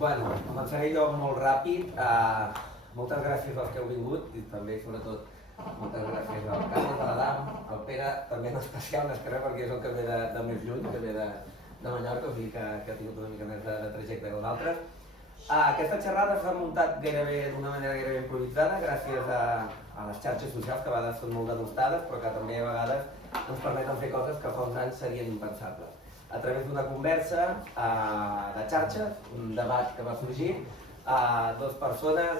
Bueno, començaré jo molt ràpid. Moltes gràcies als que heu vingut i també, sobretot, moltes gràcies al Carles, a l'Adam, al Pere, també en especial, m'espereu, perquè és el que ve de més lluny, que ve de Mallorca, o sigui que ha tingut una mica més de trajecte que nosaltres. Aquesta xerrada s'ha muntat d'una manera gairebé improvisada gràcies a les xarxes socials, que a vegades són molt denostades, però que també a vegades ens permeten fer coses que fa uns anys serien impensables. A través d'una conversa de xarxes, un debat que va sorgir, dues persones,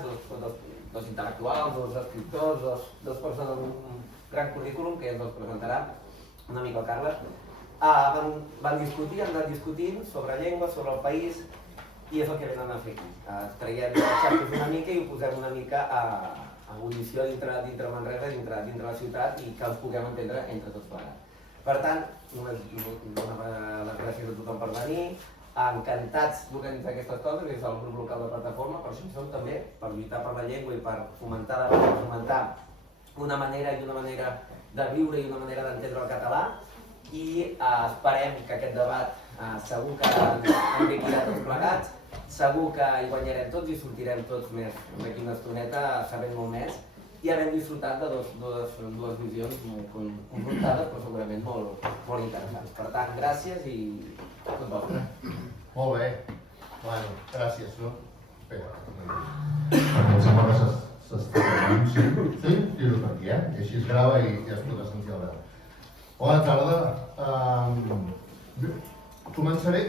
dos intel·lectuals, dos escriptors, dos persones amb un gran currículum, que ja ens els presentarà una mica el Carles, van discutir, han anat discutint sobre llengua, sobre el país, i és el que venen a fer aquí. Traiem les xarxes una mica i ho posem una mica a audició dintre Manresa, dintre la ciutat, i que els puguem entendre entre tots plegats. Per tant, només donar les gràcies a tothom per venir, encantats d'organitzar aquestes coses, és el grup local de plataforma, per això hi som també, per lluitar per la llengua i per fomentar una manera de viure i una manera d'entendre el català, i esperem que aquest debat segur que enriquirà tots plegats, segur que hi guanyarem tots i sortirem tots més d'aquí una estoneta sabent molt més i havent disfrutat de dues visions confrontades, però segurament molt interessants. Per tant, gràcies i tot vostre. Molt bé. Bueno, gràcies, no? Espera. Em sembla que s'està gravant, sí? Sí? Tiro per aquí, I així es grava i ja es podrà sentir el veu. Bona tarda. Començaré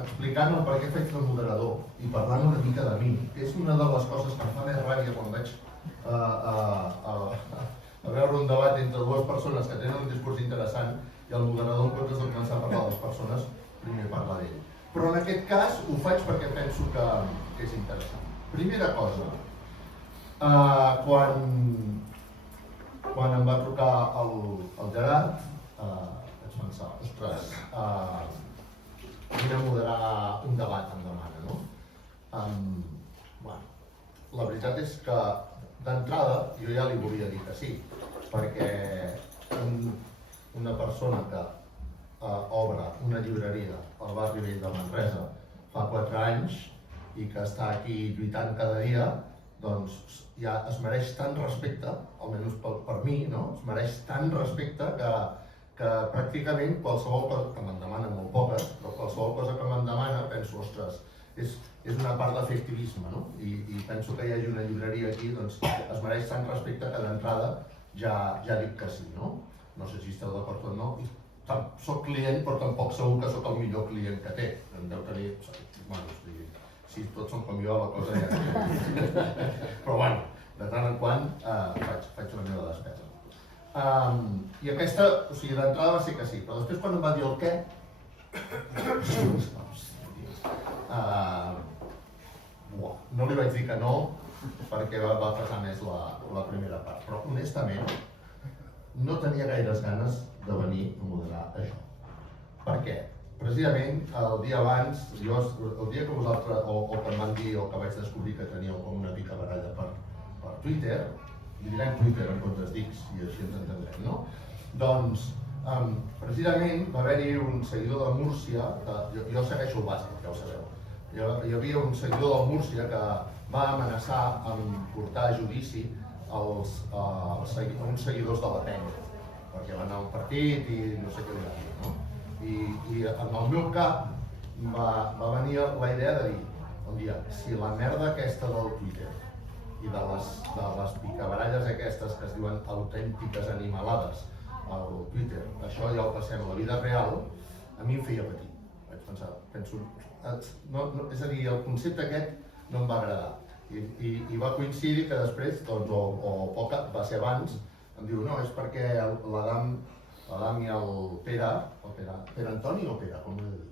explicant el per què faig de moderador i parlant una mica de mi, que és una de les coses que em fa més ràbia quan vaig a veure un debat entre dues persones que tenen un discurs interessant i el moderador, en comptes de començar a parlar de les persones, primer parla d'ell. Però en aquest cas ho faig perquè penso que és interessant. Primera cosa, quan em va trucar el Gerard, vaig pensar, ostres, vine a moderar un debat, em demana, no? Bueno, la veritat és que d'entrada jo ja li volia dir que sí, perquè una persona que obre una llibreria al barri vell de Manresa fa 4 anys i que està aquí lluitant cada dia, doncs ja es mereix tant respecte, almenys per mi, no? Es mereix tant respecte que pràcticament qualsevol cosa, que me'n demana molt poques, però qualsevol cosa que me'n demana penso, ostres, és una part d'efectivisme, no? I penso que hi hagi una llibreria aquí, doncs es mereix tant respecte que d'entrada ja dic que sí, no? No sé si esteu d'acord o no. Soc client, però tampoc segur que soc el millor client que té. Em deu tenir, bueno, si tots són com jo, la cosa ja... Però bueno, de tant en quant faig la meva despesa. I aquesta, o sigui, d'entrada va ser que sí, però després quan em va dir el què, no li vaig dir que no perquè va pesar més la primera part, però honestament no tenia gaires ganes de venir a moderar això. Per què? Precisament el dia abans, el dia que vosaltres, o que em van dir o que vaig descobrir que teníeu com una picabaralla per Twitter, li direm Twitter en comptes d'X i així ens entendrem, no? Doncs, precisament va haver-hi un seguidor de Múrcia, jo segueixo el bàsquet, ja ho sabeu. Hi havia un seguidor de Múrcia que va amenaçar amb portar a judici uns seguidors de la Penya, perquè van anar a un partit i no sé què li van dir, no? I en el meu cap va venir la idea de dir, un dia, si la merda aquesta del Twitter i de les picabaralles aquestes que es diuen autèntiques animalades al Twitter, això ja ho passem a la vida real, a mi em feia patir. Vaig pensar, és a dir, el concepte aquest no em va agradar. I va coincidir que després, doncs, o poc, va ser abans, em diu, no, és perquè l'Adam i el Pere Antoni o Pere, com ho he de dir?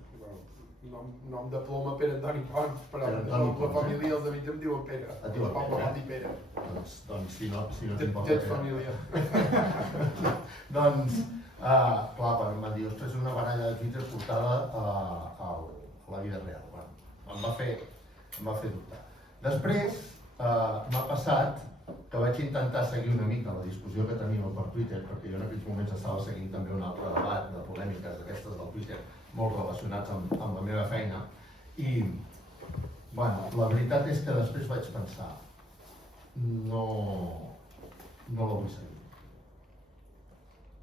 Nom de ploma Pere Antoni Pons, però la família els amics em diuen Pere. Et diuen Pere? Doncs si no t'importa Tens família. Doncs, clar, quan em van dir, ostres, és una baralla de Twitter portada a la vida real. Em va fer dubtar. Després m'ha passat que vaig intentar seguir una mica la discussió que teníem per Twitter, perquè jo en aquells moments estava seguint també un altre debat de polèmiques d'aquestes del Twitter molt relacionats amb la meva feina, I, bueno, la veritat és que després vaig pensar, no la vull seguir.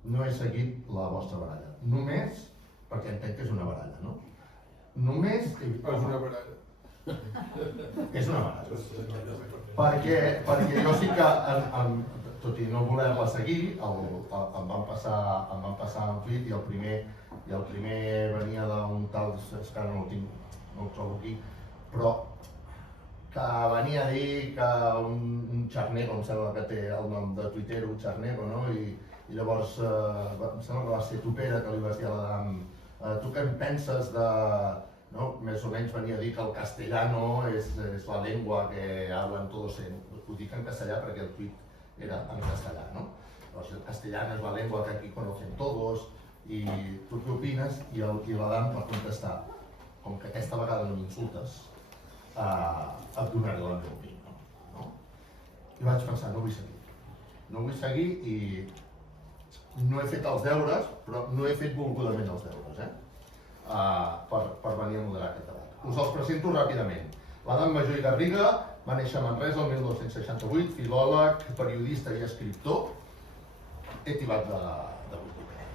No he seguit la vostra baralla, només perquè entenc que és una baralla, no? Només... És una baralla. És una baralla. Perquè jo sí que, tot i no voler-la seguir, em van passar un tuit i el primer venia d'un tal, és que ara no el trobo aquí, però que venia a dir que un Charnego, em sembla que té el nom de Twitter, un Charnego, no? I llavors em sembla que va ser tu, Pere, que li vas dir a l'Adam, tu què en penses de... No? Més o menys venia a dir que el castellano és la llengua que hablan todos ho dic en castellà perquè el tuit era en castellà, no? Doncs el castellano és la llengua que aquí conocen todos i tu què opines? I l'Adam va contestar, com que aquesta vegada no m'insultes, et donaré la meva opinió, no? I vaig pensar, no vull seguir i no he fet els deures, però no he fet volgudament els deures, per venir a moderar aquest debat. Us els presento ràpidament. L'Adam Majó i Garriga va néixer a Manresa el 1968, filòleg, periodista i escriptor. He tibat de Wikipedia.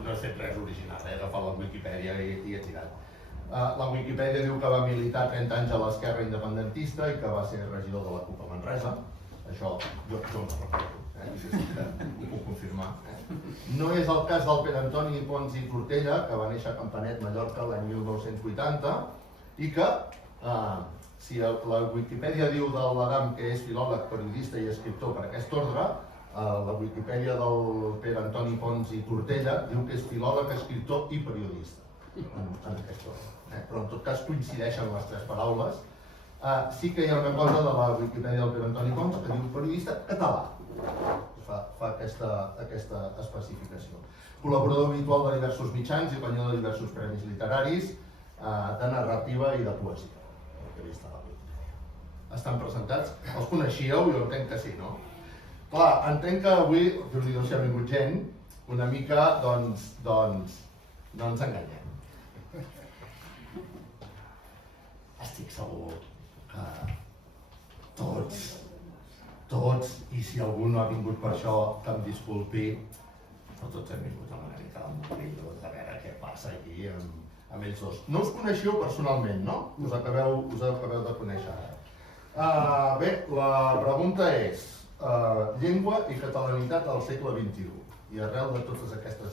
No he fet res original, he agafat la Wikipedia i he tirat. La Wikipedia diu que va militar 30 anys a l'esquerra independentista i que va ser regidor de la CUP a Manresa. Això jo no recordo. Ho puc confirmar. No és el cas del Pere Antoni Pons i Tortella, que va néixer a Campanet, Mallorca, l'any 1980, i que, si la Wikipedia diu de l'Adam que és filòleg, periodista i escriptor per aquest ordre, la Wikipedia del Pere Antoni Pons i Tortella diu que és filòleg, escriptor i periodista, en aquest ordre. Però en tot cas coincideixen les tres paraules. Sí que hi ha una cosa de la Wikipedia del Pere Antoni Pons que diu periodista català. Fa aquesta especificació. Col·laborador habitual de diversos mitjans i guanyador de diversos premis literaris, de narrativa i de poesia. Estan presentats? Els coneixíeu? Jo entenc que sí, no? Clar, entenc que avui, que us diu si ha vingut gent, una mica, doncs no ens enganyem. Estic segur que tots, i si algú no ha vingut per això, que em disculpi, però tots hem vingut a una mica d'embolic de veure què passa aquí amb ells dos. No us coneixeu personalment, no? Us acabeu de conèixer ara. Bé, la pregunta és llengua i catalanitat al segle XXI. I arrel de totes aquestes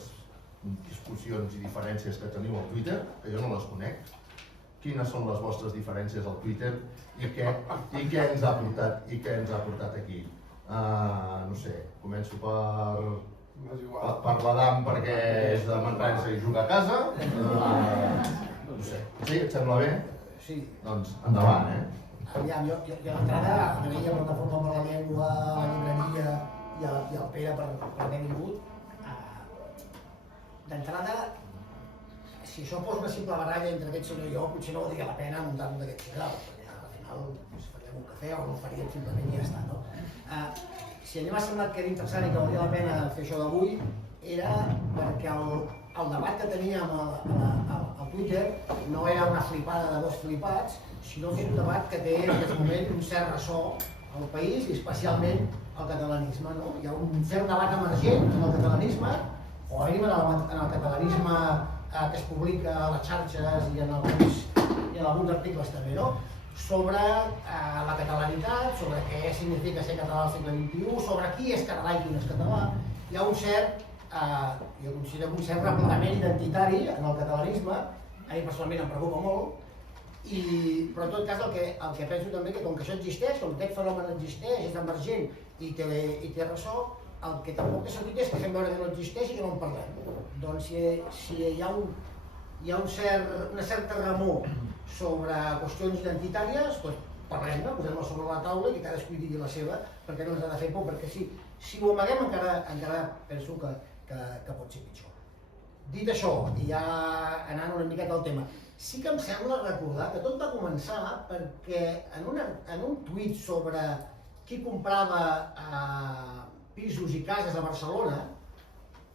discussions i diferències que teniu al Twitter, que jo no les conec, quines són les vostres diferències al Twitter i què ens ha portat aquí? No sé, començo per l'Adam perquè és de Manresa i juga a casa. No sé, sí, et sembla bé? Sí. Doncs endavant, Aviam, jo d'entrada agraïa a Plataforma per la Llengua, a la llibreria i al Pere per haver vingut. D'entrada, si això fos una simple baralla entre aquest senyor i jo, potser no valdria la pena muntar-nos d'aquest xerrau, perquè al final faríem un cafè o no faríem simplement i ja està, no? Si a mi m'ha semblat que era interessant i que valdria la pena fer això d'avui, era perquè el debat que teníem al Twitter no era una flipada de dos flipats, sinó que és un debat que té en aquest moment un cert ressò al país i especialment al catalanisme, no? Hi ha un cert debat emergent en el catalanisme, o a mi en el catalanisme que es publica a les xarxes i en alguns articles també, no? Sobre la catalanitat, sobre què significa ser català al segle XXI, sobre qui és català i qui no és català. Hi ha un cert, jo considero un cert replegament identitari en el catalanisme, a mi personalment em preocupa molt, però en tot cas el que penso també que com que això existeix, com que aquest fenomen existeix, és emergent i té ressò, el que tampoc té sentit és que fem veure que no existeix i que no en parlem. Doncs si hi ha una certa remor sobre qüestions identitàries, doncs parlem-ne, posem-la sobre la taula i que cadascú hi digui la seva, perquè no ens ha de fer por, perquè si ho amaguem encara penso que pot ser pitjor. Dit això, i ja anant una miqueta al tema, sí que em sembla recordar que tot va començar perquè en un tuit sobre qui comprava pisos i cases a Barcelona,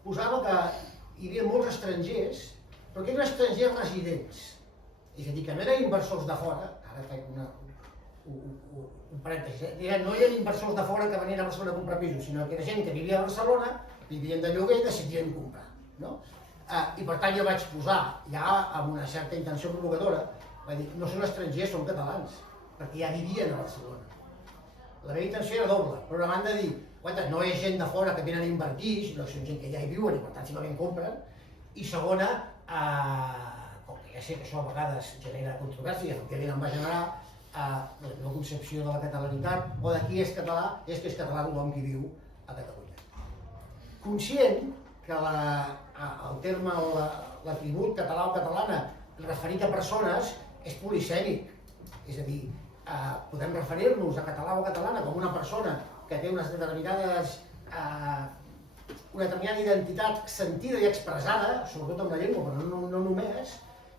posava que hi havia molts estrangers, però que eren estrangers residents. És a dir, que no eren inversors de fora, ara faig un parèntesi, no eren inversors de fora que venien a Barcelona a comprar pisos, sinó que era gent que vivia a Barcelona, vivien de lloguer i decidien comprar. No? I per tant jo vaig posar, ja amb una certa intenció provocadora, vaig dir, no són estrangers, són catalans, perquè ja vivien a Barcelona. La meva intenció era doble, per una banda dir, no és gent de fora que venen a invertir, sinó que són gent que ja hi viuen i per tant simplement compren, i segona, com que ja sé que això a vegades genera controvèrsia i efectivament em va generar, la meva concepció de la catalanitat o de qui és català és que és català tothom qui viu a Catalunya. Conscient que el terme o l'atribut català o catalana referit a persones és polisèmic, és a dir, podem referir-nos a català o catalana com una persona que té una determinada identitat sentida i expressada, sobretot amb la llengua, però no només,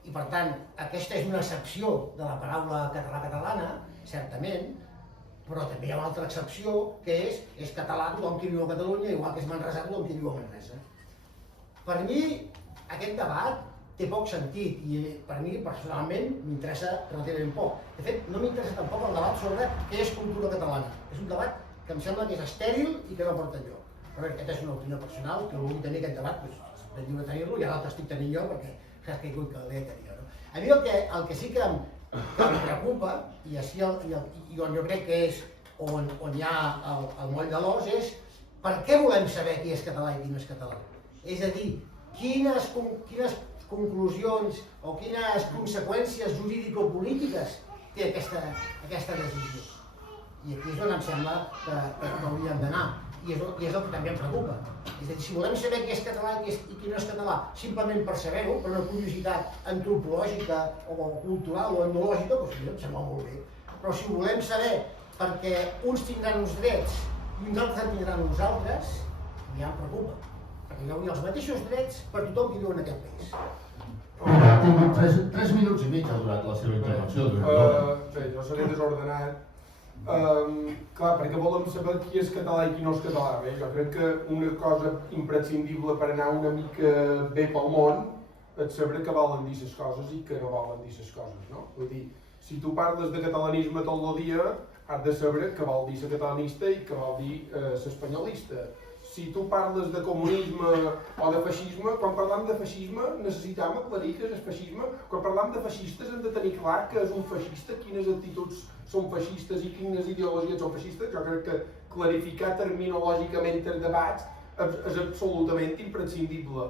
i per tant, aquesta és una excepció de la paraula català-catalana, certament, però també hi ha una altra excepció que és català tothom qui viu a Catalunya, igual que és manresà tothom qui viu a Manresa. Per mi, aquest debat té poc sentit i per mi, personalment, m'interessa relativament poc. De fet, no m'interessa tampoc el debat sobre què és cultura catalana. És un debat que em sembla que és estèril i que no porta enlloc. Però bé, aquesta és una opinió personal, que vulgui tenir aquest debat, doncs ben lliure tenir-lo, i ara l'estic tenint jo perquè has caigut que l'he de tenir jo. A mi el que sí que em preocupa, i on jo crec que és on hi ha el moll de l'os, és per què volem saber qui és català i qui no és català? És a dir, quines conclusions o quines conseqüències jurídico-polítiques té aquesta decisió. I aquí és on em sembla que hauríem d'anar. I és el que també em preocupa. És a dir, si volem saber qui és català i qui no és català, simplement per saber-ho, per una curiositat antropològica o cultural o etnològica, doncs em sembla molt bé. Però si ho volem saber perquè uns tindran uns drets i uns altres en tindran uns altres, ja em preocupa. Perquè hi hauria els mateixos drets per tothom qui viu en aquest país. Ha tingut 3 minuts i mig ha durat la seva intervenció. Bé, jo seré desordenat. Clar, perquè volem saber qui és català i qui no és català. Bé, jo crec que una cosa imprescindible per anar una mica bé pel món és saber que volen dir les coses i que no volen dir les coses, no? Vull dir, si tu parles de catalanisme tot el dia, has de saber què vol dir ser catalanista i què vol dir ser espanyolista. Si tu parles de comunisme o de feixisme, quan parlam de feixisme necessitem aclarir què és el feixisme. Quan parlam de feixistes hem de tenir clar què és un feixista, quines actituds són feixistes i quines ideologies són feixistes. Jo crec que clarificar terminològicament els debats és absolutament imprescindible.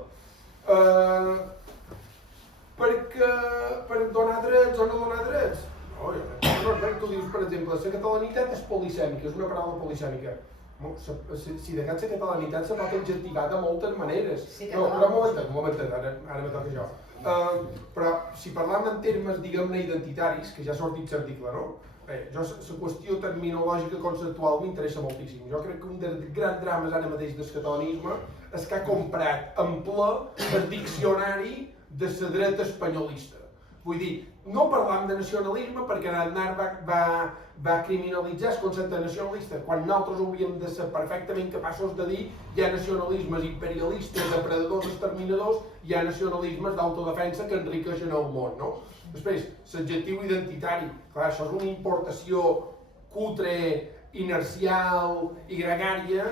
Per donar drets o no donar drets? No, jo crec que tu dius, per exemple, la catalanitat és polisèmica, és una paraula polisèmica. Si de cas la catalanitat se pot adjectivar de moltes maneres. No, però un momentet, ara me toca jo. Però si parlam en termes, diguem-ne, identitaris, que ja ha sortit l'article, no? Bé, la qüestió terminològica conceptual m'interessa moltíssim. Jo crec que un dels grans drames ara mateix del catalanisme és que ha comprat en ple el diccionari de la dreta espanyolista. Vull dir, no parlam de nacionalisme perquè Aznar va criminalitzar el concepte de nacionalista quan nosaltres hauríem de ser perfectament capaços de dir hi ha nacionalismes imperialistes, depredadors, exterminadors, hi ha nacionalismes d'autodefensa que enriqueixen el món, no? Després, l'adjectiu identitari, clar, això és una importació cutre, inercial i gregària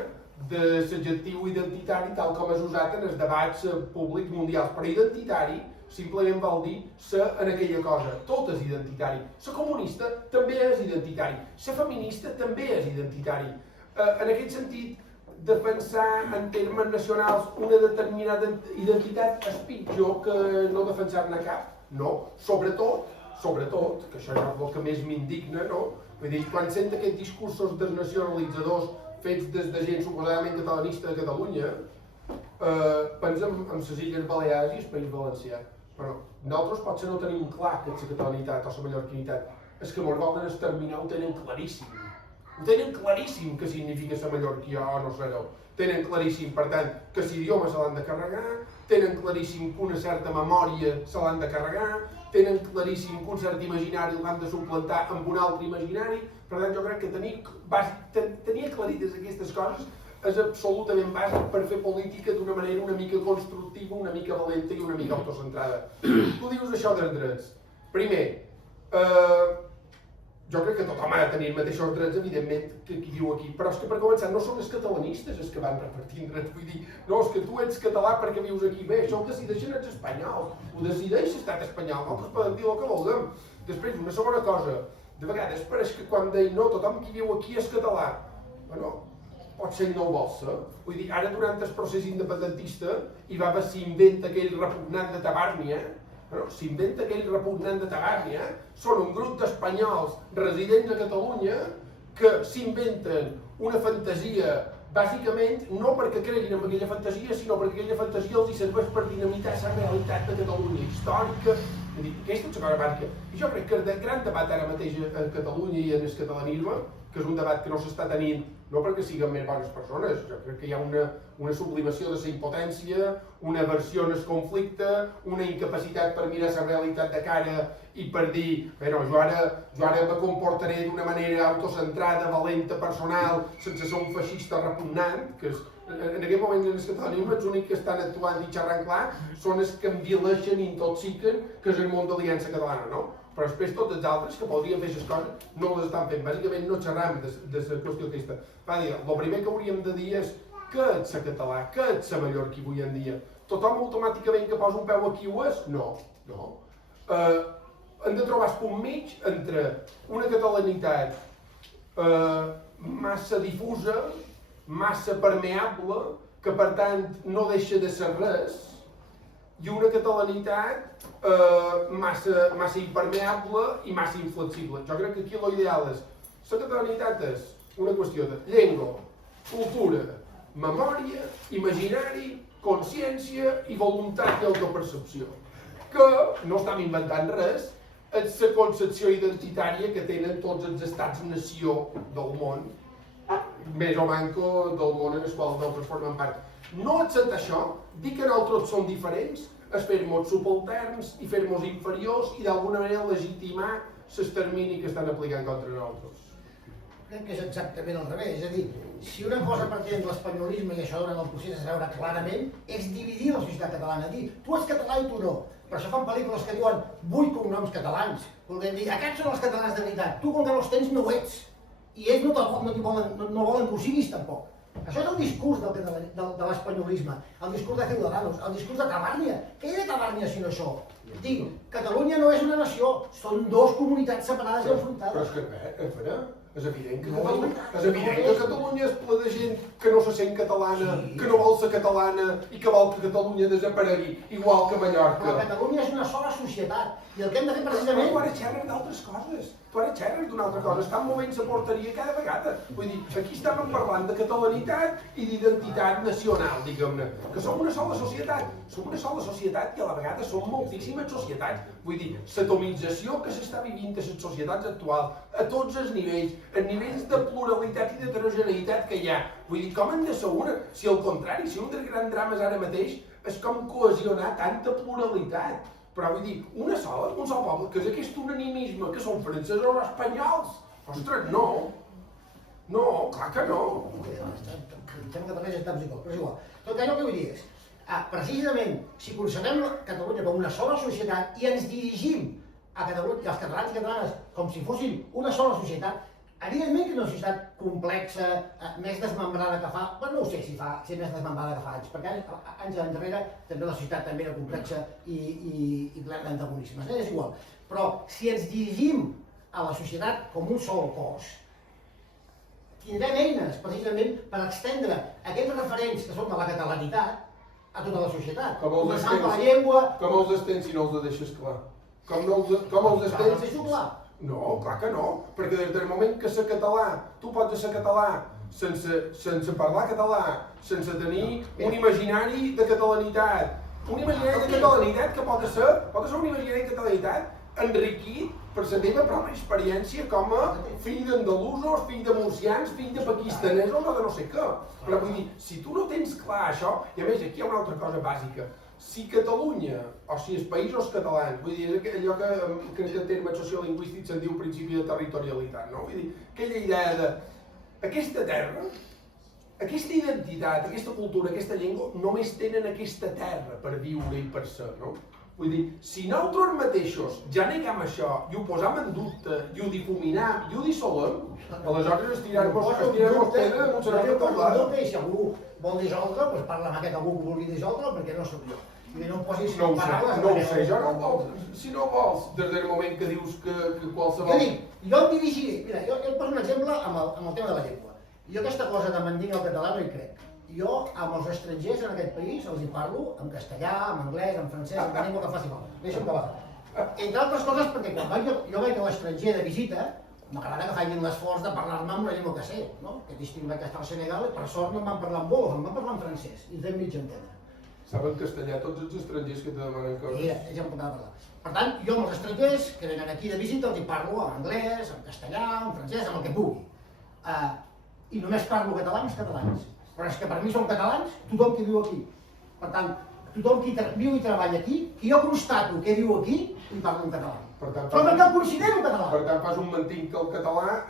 de l'adjectiu identitari tal com és usat en els debats públics mundials. Per identitari simplement vol dir ser en aquella cosa. Tot és identitari. Ser comunista també és identitari. Ser feminista també és identitari. En aquest sentit, defensar en termes nacionals una determinada identitat és pitjor que no defensar-ne cap. No. Sobretot, que això és el que més m'indigna, no? Vull dir, quan sent aquests discursos desnacionalitzadors fets des de gent suposadament catalanista de Catalunya, pensem en les Illes Balears i el País Valencià. Però nosaltres potser no tenim clar que és la catalanitat o la mallorquinitat. És que ens volen exterminar, ho tenen claríssim. Ho tenen claríssim què significa ser mallorquia o no ser-ho. Tenen claríssim, per tant, que l'idioma se l'han de carregar, tenen claríssim que una certa memòria se l'han de carregar, tenen claríssim que un cert imaginari l'han de suplantar amb un altre imaginari. Per tant, jo crec que tenir aclarides aquestes coses és absolutament bàsic per fer política d'una manera una mica constructiva, una mica valenta i una mica autocentrada. Tu dius això dels drets. Primer, jo crec que tothom ha de tenir els mateixos drets, evidentment, que qui viu aquí, però és que per començar no són els catalanistes els que van repartint drets, vull dir, no, és que tu ets català perquè vius aquí, bé, això ho decideixen els espanyols, ho decideix l'estat espanyol, nosaltres podem dir el que vulguem. Després, una segona cosa, de vegades pareix que quan deim no, tothom qui viu aquí és català, bueno, pot ser no ho vol ser, vull dir, ara durant el procés independentista hi va haver s'inventa aquell repugnant de Tabàrnia, s'inventa aquell repugnant de Tabàrnia, són un grup d'espanyols residents a Catalunya que s'inventen una fantasia, bàsicament no perquè creguin en aquella fantasia, sinó perquè aquella fantasia els serveix per dinamitar la realitat de Catalunya històrica. Aquesta és la cosa bàsica. I jo crec que el gran debat ara mateix a Catalunya i en el catalanisme, que és un debat que no s'està tenint no perquè siguin més bones persones, jo crec que hi ha una sublimació de la impotència, una aversió al conflicte, una incapacitat per mirar la realitat de cara i per dir, bueno, jo ara me comportaré d'una manera autocentrada, valenta, personal, sense ser un feixista repugnant, que en aquest moment en el catalanisme els únics que estan actuant i xerrant clar són els que envileixen i intoxiquen, que és el món d'Aliança Catalana, no? Però després tots els altres que podrien fer aquestes coses no les estan fent. Bàsicament no xerram de la qüestió aquesta. Va dir, el primer que hauríem de dir és què és la català, què és la mallorquí avui en dia. Tothom automàticament que posa un peu aquí ho és? No, no. Hem de trobar el punt mig entre una catalanitat massa difusa, massa permeable, que per tant no deixa de ser res, i una catalanitat massa impermeable i massa inflexible. Jo crec que aquí l'ideal és, la catalanitat és una qüestió de llengua, cultura, memòria, imaginari, consciència i voluntat i autopercepció. Que no estem inventant res, és la concepció identitària que tenen tots els estats-nació del món, més o manco del món en el qual nosaltres formem part. No acceptar això, dir que nosaltres som diferents, és fer-nos subalterns i fer-nos inferiors i d'alguna manera legitimar l'extermini que estan aplicant contra nosaltres. Crec que és exactament al revés, és a dir, si una cosa partint de l'espanyolisme i això durant el procés es veure clarament, és dividir la societat catalana, dir tu ets català i tu no. Per això fan pel·lícules que diuen 8 cognoms catalans, volent dir aquests són els catalans de veritat, tu com que no els tens no ho ets. I ells no volen que ho siguis tampoc. Això és el discurs de l'espanyolisme, el discurs de Ciudadanos, el discurs de Tabàrnia. Què hi ha de Tabàrnia si no això? Dic, Catalunya no és una nació, són dues comunitats separades i enfrontades. Però és que, és evident que Catalunya és ple de gent que no se sent catalana, que no vol ser catalana i que vol que Catalunya desaparegui, igual que Mallorca. Però Catalunya és una sola societat i el que hem de fer precisament... Tu ara xerres d'altres coses, tu ara xerres d'una altra cosa, estan movent la porteria cada vegada. Vull dir, aquí estàvem parlant de catalanitat i d'identitat nacional, diguem-ne, que som una sola societat, i a la vegada som moltíssimes societats. Vull dir, l'atomització que s'està vivint a les societats actuals, a tots els nivells de pluralitat i d'heterogeneïtat que hi ha. Vull dir, com hem de ser una? Si al contrari, si un dels grans drames ara mateix és com cohesionar tanta pluralitat. Però vull dir, un sol poble, que és aquest unanimisme, que són francesos o espanyols. Ostres, no. No, clar que no. Em sembla que també és tan psicòleg, però és igual. Tot allò que vull dir és, precisament, si concebem Catalunya com una sola societat i ens dirigim a Catalunya, als catalans i catalanes, com si fossin una sola societat, evidentment que és una societat complexa, més desmembrada que fa, bueno, no ho sé si és més desmembrada que fa anys, perquè anys enrere també la societat també era complexa i plena d'antagonismes, és igual. Però si ens dirigim a la societat com un sol cos, tindrem eines precisament per extendre aquests referents que són de la catalanitat a tota la societat. Com els estens si no els deixes clar? Com els estens? Els deixo clar. No, clar que no, perquè des del moment que ser català, tu pots ser català sense parlar català, sense tenir un imaginari de catalanitat. Un imaginari de catalanitat que pot ser un imaginari de catalanitat enriquit per la teva pròpia experiència com a fill d'andalusos, fill de murcians, fill de pakistanesos o de no sé què. Però vull dir, si tu no tens clar això, i a més aquí hi ha una altra cosa bàsica, si Catalunya, o si els països catalans, vull dir, és allò que en termes sociolingüístics se'n diu principi de territorialitat, no? Vull dir, aquella idea de aquesta terra, aquesta identitat, aquesta cultura, aquesta llengua, només tenen aquesta terra per viure i per ser, no? Vull dir, si nosaltres mateixos ja neguem això i ho posam en dubte, i ho difuminam, i ho dissolem, aleshores estirarem-nos pedra en un serà tot l'art. I si algú vol dissoldre, doncs parla amb aquest algú que vulgui dissoldre, perquè no sóc jo. I no em posis No ho sé, paraules... no ho sé, jo no vols, si no vols, des del moment que dius que qualsevol... Jo dic, jo em dirigiré, mira, jo et poso un exemple amb el tema de la llengua. Jo aquesta cosa de mendic al català no hi crec. Jo amb els estrangers en aquest país els hi parlo en castellà, en anglès, en francès, en la llengua que faci falta. Deixa'm que va. Entre altres coses perquè quan jo vaig a l'estranger de visita, m'agrada que facin l'esforç de parlar-me amb la llengua que sé, no? Aquest estiu vaig estar al Senegal i per sort no em van parlar en bolo, em van parlar en francès i fem mig entendre. Saben castellà tots els estrangers que te demanen coses. Mira, ja em podava parlar. Per tant, jo amb els estrangers que venen aquí de visita els hi parlo en anglès, en castellà, en francès, amb el que pugui. I només parlo català amb els catalans. Però és que per mi són catalans tothom qui viu aquí. Per tant, tothom qui viu i treballa aquí, qui jo constato que viu aquí, li parlo en català. Per tant, Però perquè el considero català. Per tant, fas un mentinc al català,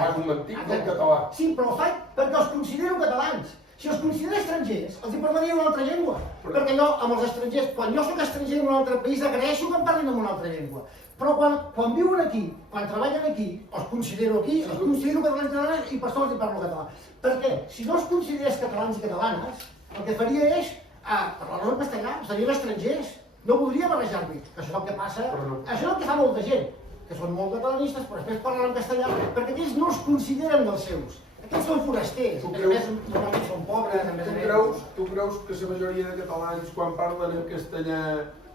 fas un mentinc al català. Sí, però ho faig perquè els considero catalans. Si els considero estrangers, els hi parlaria una altra llengua. Perquè jo, amb els estrangers, quan jo soc estranger en un altre país, agraeixo que em parlin en una altra llengua. Però quan viuen aquí, quan treballen aquí, els considero aquí, els considero catalans i per això els hi parlo català. Perquè si no els considerés catalans i catalanes, el que faria és parlar en castellà, serien estrangers. No voldria barrejar-me, que això és el que passa, això és el que fa molta gent, que són molt catalanistes, però després parlen en castellà, perquè ells no els consideren dels seus. Aquests són forasters, a més normalment són pobres, a més a més... Tu creus que la majoria de catalans, quan parlen en castellà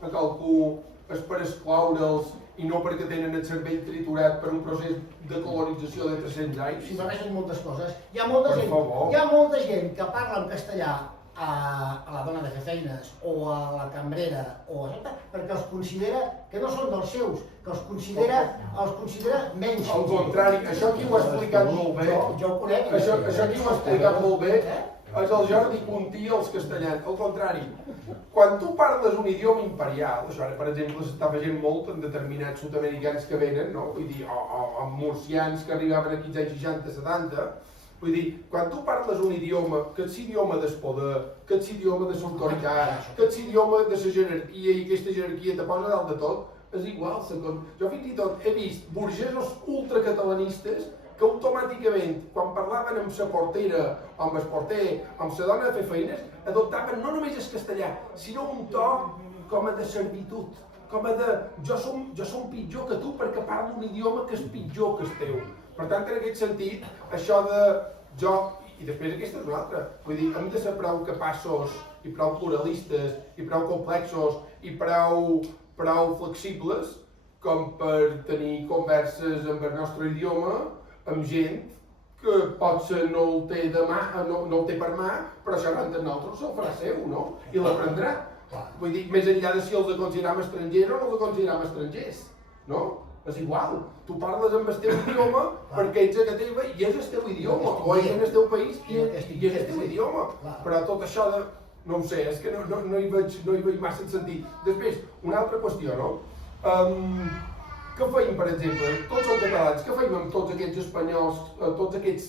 a qualcú, és per excloure'ls i no perquè tenen el cervell triturat per un procés de colonització de 300 anys? Si barregen moltes coses. Hi ha molta gent que parla en castellà a la dona de fer feines o a la cambrera o perquè els considera que no són dels seus, que els considera menys. Al contrari, això aquí ho ha explicat molt bé. Jo ho conec. Això aquí ho ha explicat molt bé. És el Jordi Puntí als castellans. Al contrari, quan tu parles un idioma imperial, això ara per exemple s'està veient molt en determinats sud-americans que venen, no? Vull dir, o murcians que arribaven aquí als anys 60-70, vull dir, quan tu parles un idioma, que és l'idioma del poder, que és l'idioma de l'autoritat, que és l'idioma de la jerarquia i aquesta jerarquia te posa dalt de tot, és igual. Jo fins i tot he vist burgesos ultracatalanistes que automàticament, quan parlaven amb la portera, amb el porter, amb la dona de fer feines, adoptaven no només el castellà, sinó un to com a de servitud, com a de jo som pitjor que tu perquè parlo un idioma que és pitjor que el teu. Per tant, en aquest sentit, això de jo, i després aquesta és una altra, vull dir, hem de ser prou capaços i prou pluralistes i prou complexos i prou flexibles com per tenir converses amb el nostre idioma amb gent que potser no el té per mà, però xerrant amb nosaltres se'l farà seu, no? I l'aprendrà. Vull dir, més enllà de si els consideram estrangers o no els consideram estrangers, no? És igual, tu parles amb el teu idioma perquè ets a casa teva i és el teu idioma, o ets en el teu país i és el teu idioma. Però tot això de... no ho sé, és que no hi veig massa sentit. Després, una altra qüestió, no? Què feim, per exemple, tots els catalans, què feim amb tots aquests espanyols, tots aquests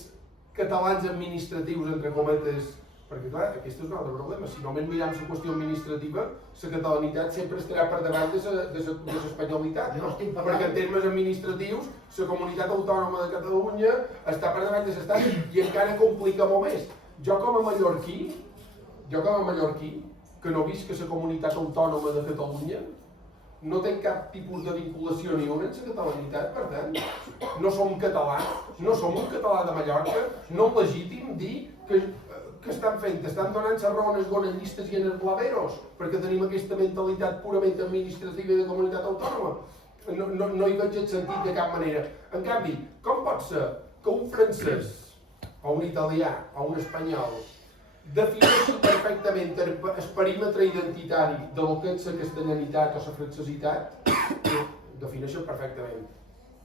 catalans administratius, entre cometes? Perquè, clar, aquest és un altre problema. Si només mirem la qüestió administrativa, la catalanitat sempre estarà per davant de l'espanyolitat. Perquè en termes administratius, la comunitat autònoma de Catalunya està per davant de l'Estat i encara complica molt més. Jo com a mallorquí, que no visc a la comunitat autònoma de Catalunya, no tenc cap tipus de vinculació ni una amb la catalanitat, per tant, no som català, no som un català de Mallorca, no és legítim dir que estan fent, estan donant les raons als gonellistes i als blaveros, perquè tenim aquesta mentalitat purament administrativa i de comunitat autònoma. No hi veig el sentit de cap manera. En canvi, com pot ser que un francès, o un italià, o un espanyol, defineixi perfectament el perímetre identitari de lo que és la castellanitat o la francesitat, defineixen perfectament.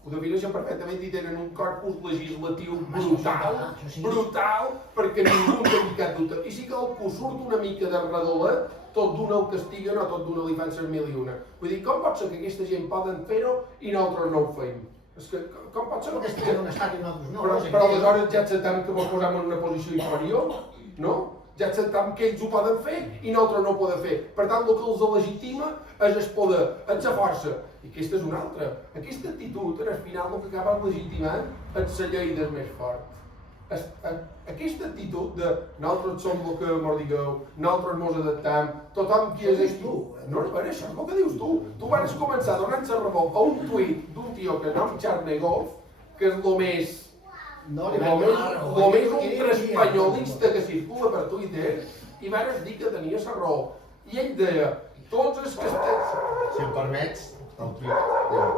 Ho defineixen perfectament i tenen un corpus legislatiu brutal, perquè ningú en té cap dubte. I si que algú surt una mica de redolet, tot d'una el castiguen o tot d'una li fan les mil i una. Vull dir, com pot ser que aquesta gent poden fer-ho i nosaltres no ho feim? És que, com pot ser? Perquè estem en un estat i nosaltres no. Però aleshores ja acceptem que vos posem en una posició inferior, no? ja acceptem que ells ho poden fer i nosaltres no ho podem fer. Per tant, el que els legitima és el poder, és la força. I aquesta és una altra. Aquesta actitud, al final, el que acaba legitimant és la llei del més fort. Aquesta actitud de nosaltres som el que mos digueu, nosaltres mos adaptem, tothom qui és tu. No, però això és el que dius tu. Tu vas començar donant-se raó a un tuit d'un tio que es nom Charlie Golf, que és el més... No, li vaig donar la raó. El més ultraespanyolista que circula per Twitter, i vas dir que tenia la raó. I ell deia, tots els castells... Si em permets, el tuit diu,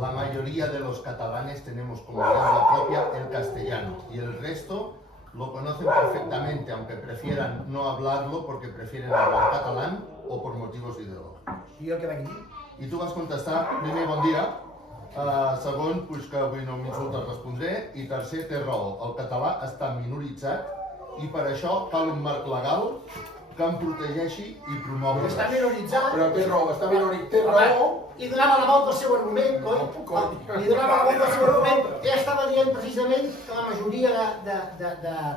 la mayoría de los catalanes tenemos como lengua propia el castellano y el resto lo conocen perfectamente, aunque prefieran no hablarlo porque prefieren hablar catalán o por motivos ideológicos. I jo què vaig dir? I tu vas contestar, primer, bon dia, segon, pues que avui no m'insultes, respondré, i tercer, té raó, el català està minoritzat i per això cal un marc legal que em protegeixi i promogui. Està minoritzat. Però té raó, està minoritzat, té raó. I donava la volta al seu argument, coi? I donava la volta al seu argument. Ell estava dient precisament que la majoria de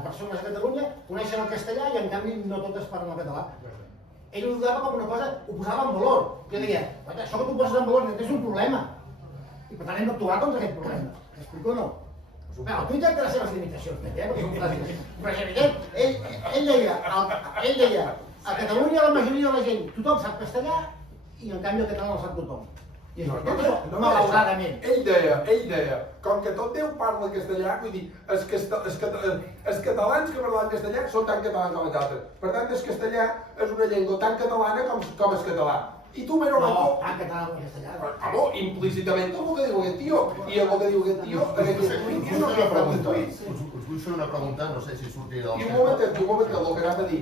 persones a Catalunya coneixen el castellà i en canvi no totes parlen el català. Ell ho donava com una cosa, ho posava en valor. Jo deia, això que tu poses en valor és un problema. I per tant hem d'actuar contra aquest problema. M'explico o no? Bé, el Twitter té les seves limitacions, perquè són fràgils. Però és evident, ell deia, a Catalunya la majoria de la gent, tothom sap castellà i en canvi el català no el sap tothom. I és veritat, malauradament. Ell deia, com que tot Déu parla castellà, vull dir, els catalans que parlen castellà són tan catalans com els altres. Per tant, el castellà és una llengua tan catalana com el català. I tu mira una No, tan català com castellà. Però implícitament tot el que diu aquest tio. I el que diu aquest tio, en aquest tuit, no que fa un tuit. Us vull fer una pregunta, no sé si sortirà del I un momentet, el que anava a dir.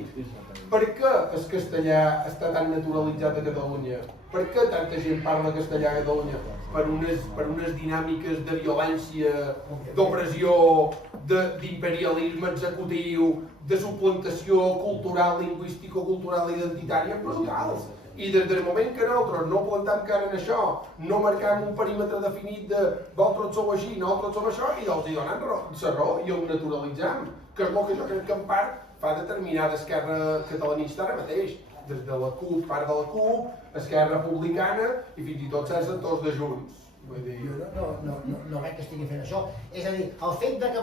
Per què el castellà està tan naturalitzat a Catalunya? Per què tanta gent parla castellà a Catalunya? Per unes dinàmiques de violència, d'opressió, d'imperialisme executiu, de suplantació cultural, lingüístico-cultural i identitària brutals. I des del moment que nosaltres no plantem cara en això, no marcam un perímetre definit de vosaltres sou així, nosaltres som això, i els hi donem la raó i el naturalitzam, que és el que jo crec que en part fa determinada esquerra catalanista ara mateix, des de la CUP, part de la CUP, Esquerra Republicana i fins i tot certs sectors de Junts. Vull dir... Jo no veig que estigui fent això. És a dir, el fet de que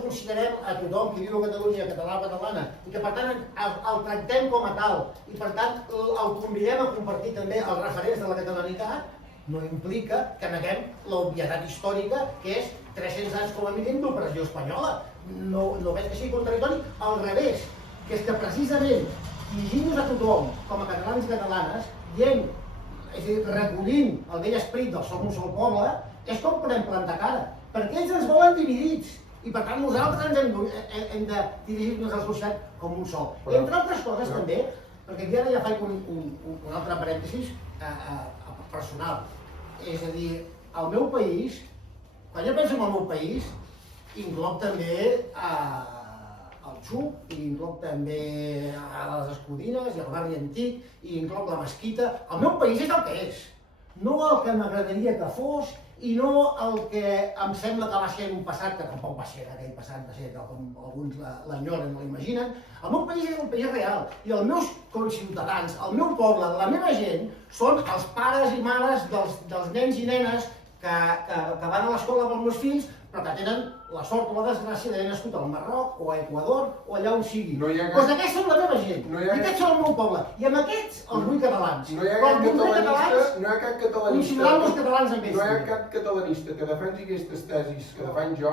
considerem a tothom que viu a Catalunya català o catalana i que per tant el tractem com a tal i per tant el convidem a compartir també els referents de la catalanitat no implica que neguem l'obvietat històrica que és 300 anys com a mínim d'opressió espanyola. No veig que sigui contradictori, al revés, que és que precisament dirigint-nos a tothom com a catalans i catalanes, dient, és a dir, recollint el vell esperit del som un sol poble, és com podem plantar cara, perquè ells ens volen dividits i per tant nosaltres hem de dirigir-nos a la societat com un sol. I entre altres coses també, perquè aquí ara ja faig un altre parèntesis personal, és a dir, el meu país, quan jo penso en el meu país, incloc també el xup, i incloc també a les Escudines i el barri antic, i incloc la mesquita. El meu país és el que és, no el que m'agradaria que fos i no el que em sembla que va ser en un passat, que tampoc va ser aquell passat, va ser com alguns l'enyoren o l'imaginen. El meu país és el país real i els meus conciutadans, el meu poble, la meva gent, són els pares i mares dels nens i nenes que van a l'escola amb els meus fills, però que tenen la sort o la desgràcia d'haver nascut al Marroc o a Equador o allà on sigui. Doncs aquests són la meva gent, i aquests són el meu poble, i amb aquests els vull catalans. No hi ha cap catalanista que defensi aquestes tesis que defenc jo,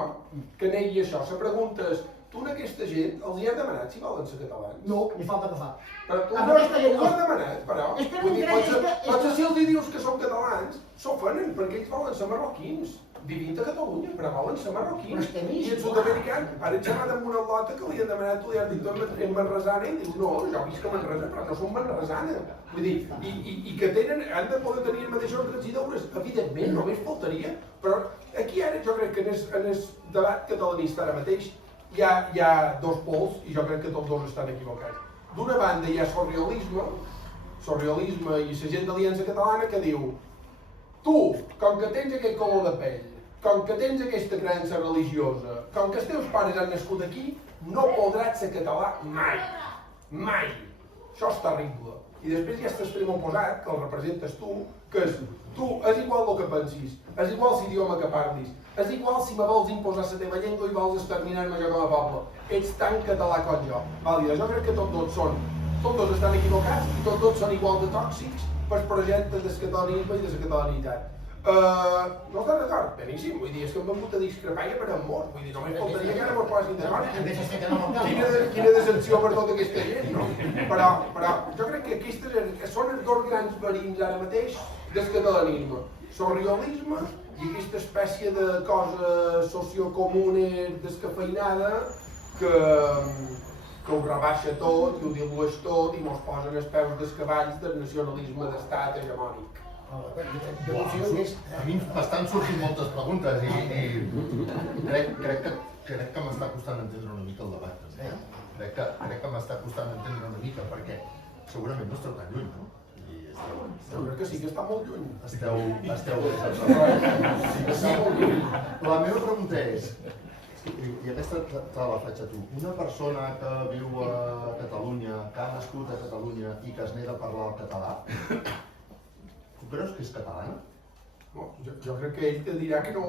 que negui això. La pregunta és, tu a aquesta gent els hi has demanat si volen ser catalans? No, ni falta que fa. Però tu ho has demanat, però? Potser si els dius que són catalans, s'ofenen, perquè ells volen ser marroquins. Vivint a Catalunya, però volen ser marroquins. I els sud-americans, ara he xerrat amb una lota que li han demanat, tu li has dit, en manresana, i diu, no, jo visc a Manresa, però no som manresana. Vull dir, i que han de poder tenir els mateixos drets i deures, evidentment, només faltaria, però aquí ara jo crec que en el debat catalanista ara mateix hi ha dos pols, i jo crec que tots dos estan equivocats. D'una banda hi ha Sorriolisme i la gent d'Aliança Catalana que diu, tu, com que tens aquest color de pell, com que tens aquesta creença religiosa, com que els teus pares han nascut aquí, no podràs ser català mai. Mai. Això és terrible. I després hi ha aquest extrem oposat, que el representes tu, que és, tu, és igual el que pensis, és igual l'idioma que parlis, és igual si me vols imposar la teva llengua i vols exterminar-me jo com a poble. Ets tan català com jo. Vàlida, jo crec que tots dos estan equivocats i tots dos són igual de tòxics pel projecte del catalanisme i de la catalanitat. No estàs d'acord? Beníssim, vull dir, és que hem vengut a discrepar i a per amor, vull dir, només faltaria que ara mos posin d'acord. Quina decepció per tota aquesta gent, no? Però jo crec que aquestes són els dos grans verins ara mateix del catalanisme. Surrealisme i aquesta espècie de cosa sociocomuna descafeinada que ho rebaixa tot i ho dilueix tot i mos posen els peus dels cavalls del nacionalisme d'estat hegemònic. A mi m'estan sortint moltes preguntes i crec que m'està costant entendre una mica el debat. Crec que m'està costant entendre una mica perquè segurament no esteu tan lluny, no? Jo crec que sí que està molt lluny. Esteu La meva pregunta és, i aquesta te la faig a tu, una persona que viu a Catalunya, que ha nascut a Catalunya i que es nega a parlar el català, tu creus que és catalana? No, jo crec que ell te dirà que no.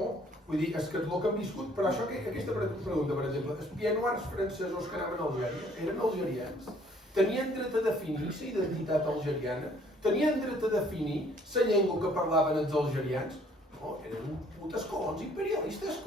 Vull dir, és que és el que han viscut, però això, aquesta pregunta, per exemple, els pianoars francesos que anaven a Algèria eren algerians, tenien dret a definir la identitat algeriana, tenien dret a definir la llengua que parlaven els algerians. No, eren putes colons imperialistes,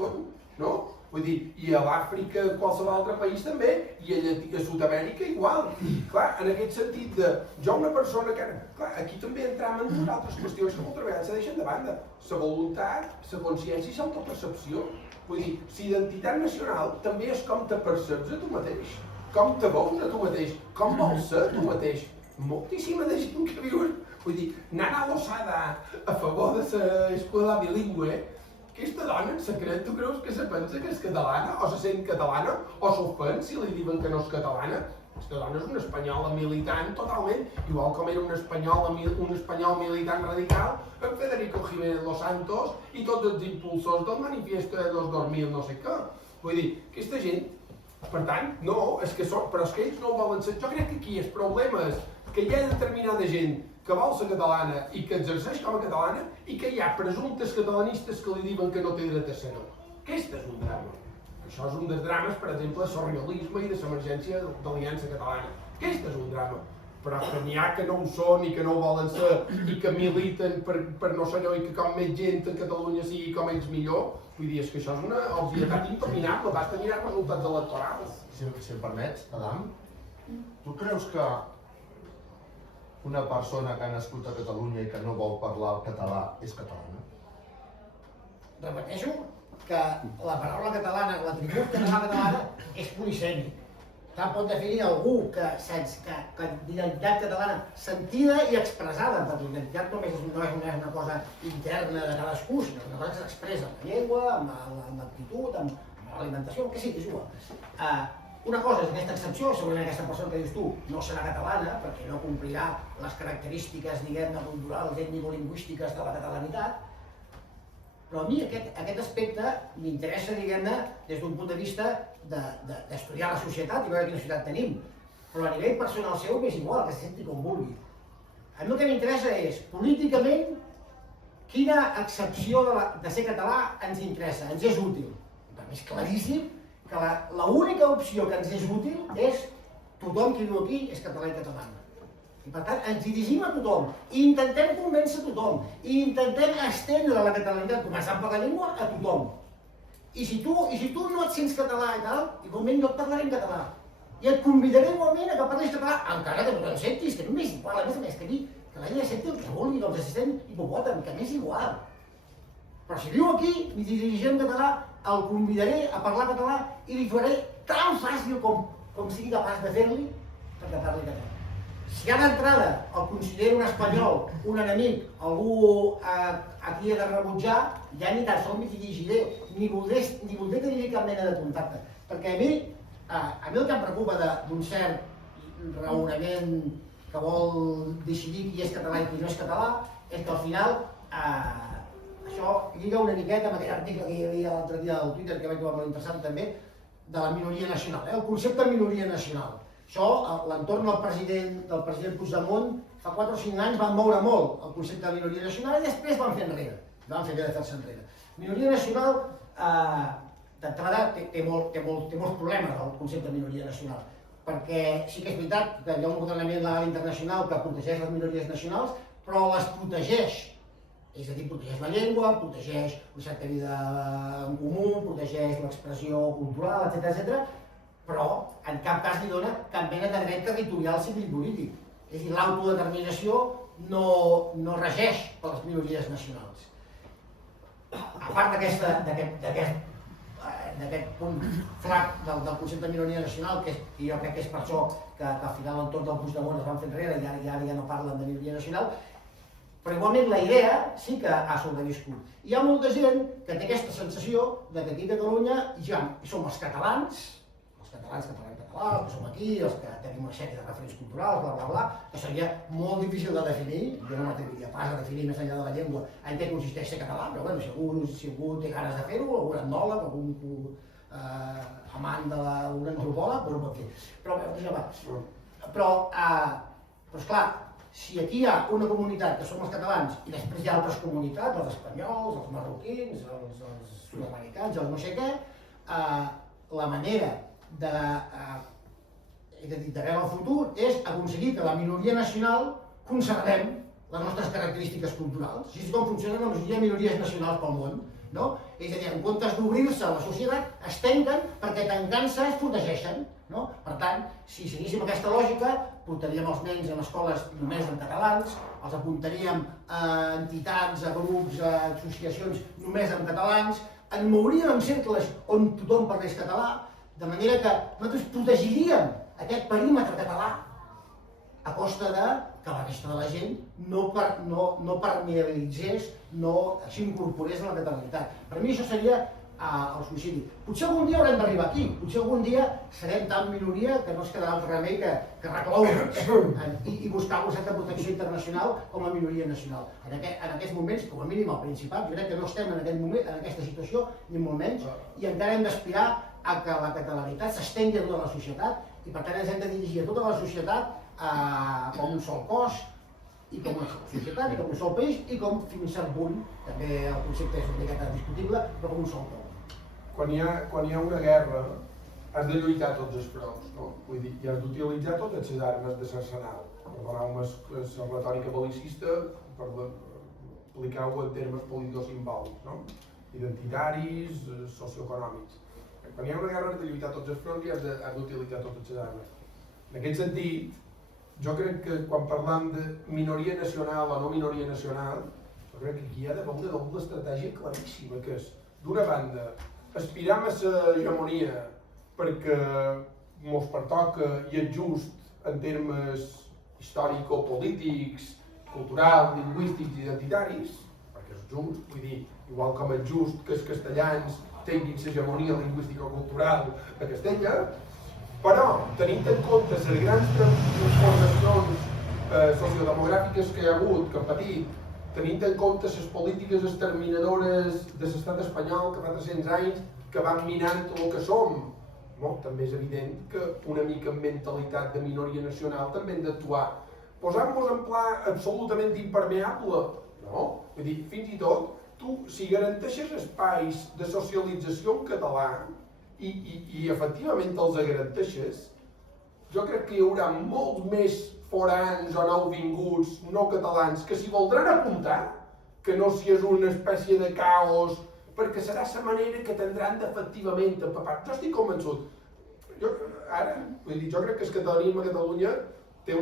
no? Vull dir, i a l'Àfrica, a qualsevol altre país també, i a Sud-amèrica igual. Clar, en aquest sentit de, jo una persona que... Clar, aquí també entram en altres qüestions que moltes vegades se deixen de banda. La voluntat, la consciència i l'autopercepció. Vull dir, l'identitat nacional també és com te perceps a tu mateix, com te veus a tu mateix, com vols ser a tu mateix. Moltíssima de gent que viu... Vull dir, Nana Lozada a favor de l'escola bilingüe, aquesta dona, en secret, tu creus que se pensa que és catalana, o se sent catalana, o s'ofèn si li diuen que no és catalana? Aquesta dona és una espanyola militant totalment, igual com era un espanyol militant radical, en Federico Jiménez Los Santos i tots els impulsors del manifiesto de 2000 no sé què. Vull dir, aquesta gent, per tant, no, però és que ells no ho volen ser. Jo crec que aquí el problema és que hi ha determinada gent que vol ser catalana i que exerceix com a catalana i que hi ha presumptes catalanistes que li diuen que no té dret a ser-ho. Aquest és un drama. Això és un dels drames, per exemple, del surrealisme i de l'emergència d'Aliança Catalana. Aquest és un drama. Però que n'hi ha que no ho són i que no ho volen ser i que militen per no ser allò i que com més gent a Catalunya sigui com ells millor, vull dir, és que això és una obvietat interminable, basta mirar els resultats electorals. Si em permets, Adam, tu creus que una persona que ha nascut a Catalunya i que no vol parlar el català és catalana? Repeteixo que la paraula catalana, l'atribut catalana és polisèmic. Tant pot definir algú que d'identitat catalana sentida i expressada, perquè l'identitat no és una cosa interna de cadascú, sinó una cosa que s'expressa amb la llengua, amb l'actitud, amb l'alimentació, el que sigui, és igual. Una cosa és aquesta excepció, segurament aquesta persona que dius tu no serà catalana perquè no complirà les característiques, diguem-ne, culturals, ètnico-lingüístiques de la catalanitat, però a mi aquest aspecte m'interessa, diguem-ne, des d'un punt de vista d'estudiar la societat i veure quina societat tenim, però a nivell personal seu m'és igual, que se senti com vulgui. A mi el que m'interessa és, políticament, quina excepció de ser català ens interessa, ens és útil. Per mi és claríssim que l'única opció que ens és útil és tothom que viu aquí és català i catalana. I per tant ens dirigim a tothom, i intentem convèncer tothom, i intentem estendre la catalanitat, començant per la llengua, a tothom. I si tu no et sents català i tal, igualment jo et parlaré en català. I et convidaré igualment a que parlis català, encara que no te'n sentis, que només igual, a més, que la gent senti el que vulgui, com si sent hipopòtam, que m'és igual. Però si viu aquí, i dirigim català, el convidaré a parlar català i li faré tan fàcil com sigui capaç de fer-li perquè parli català. Si ja d'entrada el considero un espanyol, un enemic, algú a qui he de rebutjar, ja ni tan sols m'hi dirigiré, ni voldré tenir cap mena de contacte. Perquè a mi el que em preocupa d'un cert raonament que vol decidir qui és català i qui no és català, és que al final això això lliga una miqueta amb aquell article que hi havia l'altre dia al Twitter, que vaig trobar molt interessant també, de la minoria nacional, el concepte de minoria nacional. Això, l'entorn del president Puigdemont, fa 4 o 5 anys van moure molt el concepte de minoria nacional i després van fer enrere, van fer de fer-se enrere. Minoria nacional, d'entrada, té molts problemes el concepte de minoria nacional, perquè sí que és veritat que hi ha un ordenament legal internacional que protegeix les minories nacionals, però les protegeix. És a dir, protegeix la llengua, protegeix una certa vida en comú, protegeix l'expressió cultural, etc. Però en cap cas li dona cap mena de dret territorial, civil i polític. És a dir, l'autodeterminació no regeix per les minories nacionals. A part d'aquest punt flac del concepte de minoria nacional, que jo crec que és per això que al final l'entorn del Puigdemont es van fer enrere i ara ja no parlen de minoria nacional, però igualment la idea sí que ha sobreviscut. Hi ha molta gent que té aquesta sensació que aquí a Catalunya ja som els catalans que parlem català, els que som aquí, els que tenim una sèrie de referents culturals, bla, bla, bla, que seria molt difícil de definir, jo no m'atreviria pas a definir més enllà de la llengua en què consisteix ser català, però bueno, si algú té ganes de fer-ho, algun etnòleg, algun amant d'un antropòleg, doncs ho pot fer. Però esclar, si aquí hi ha una comunitat que som els catalans i després hi ha altres comunitats, els espanyols, els marroquins, els sud-americans, els no sé què, la manera de veure el futur és aconseguir que la minoria nacional conservem les nostres característiques culturals. Així és com funcionen la majoria de minories nacionals pel món. És a dir, en comptes d'obrir-se a la societat, es tanquen perquè tancant-se es protegeixen. Per tant, si seguíssim aquesta lògica, portaríem els nens en escoles només en catalans, els apuntaríem a entitats, a grups, a associacions només en catalans, en mouríem en cercles on tothom parlés català, de manera que nosaltres protegiríem aquest perímetre català a costa que la resta de la gent no permeabilitzés, no s'incorporés a la catalanitat. Per mi això seria el suïcidi. Potser algun dia haurem d'arribar aquí, potser algun dia serem tan minoria que no es quedarà altre remei que recloure'ns i buscar una certa protecció internacional com a minoria nacional. En aquests moments, com a mínim al Principat, jo crec que no estem en aquesta situació, ni molt menys, i encara hem d'aspirar a que la catalanitat s'estengui a tota la societat i per tant ens hem de dirigir a tota la societat com un sol cos i com una sola societat i com un sol país i com fins a cert punt, també el concepte és una miqueta discutible, però com un sol poble. Quan hi ha una guerra has de lluitar a tots els fronts, no? Vull dir, i has d'utilitzar totes les armes de l'arsenal. Perdoneu-me la retòrica bel·licista per aplicar-ho en termes político-simbòlics, no? Identitaris, socioeconòmics. Quan hi ha una guerra has de lluitar a tots els fronts i has d'utilitzar totes les armes. En aquest sentit, jo crec que quan parlam de minoria nacional o no minoria nacional, jo crec que aquí hi ha d'haver una doble estratègia claríssima, que és, d'una banda, aspiram a la hegemonia perquè mos pertoca i és just en termes històrico-polítics, culturals, lingüístics i identitaris, perquè és just, vull dir, igual com és just que els castellans tinguin l'hegemonia lingüística-cultural a Castella, però, tenint en compte les grans transformacions sociodemogràfiques que hi ha hagut, que han patit, tenint en compte les polítiques exterminadores de l'estat espanyol que fa 300 anys que van minant tot el que som, també és evident que una mica en mentalitat de minoria nacional també hem d'actuar. Posant-nos en pla absolutament impermeable, no? Vull dir, fins i tot, tu, si garanteixes espais de socialització en català i efectivament els garanteixes, jo crec que hi haurà molts més forans o nouvinguts no catalans que s'hi voldran apuntar, que no si és una espècie de caos, perquè serà la manera que tindran d'efectivament empapar. Jo estic convençut. Jo crec que el catalanisme a Catalunya té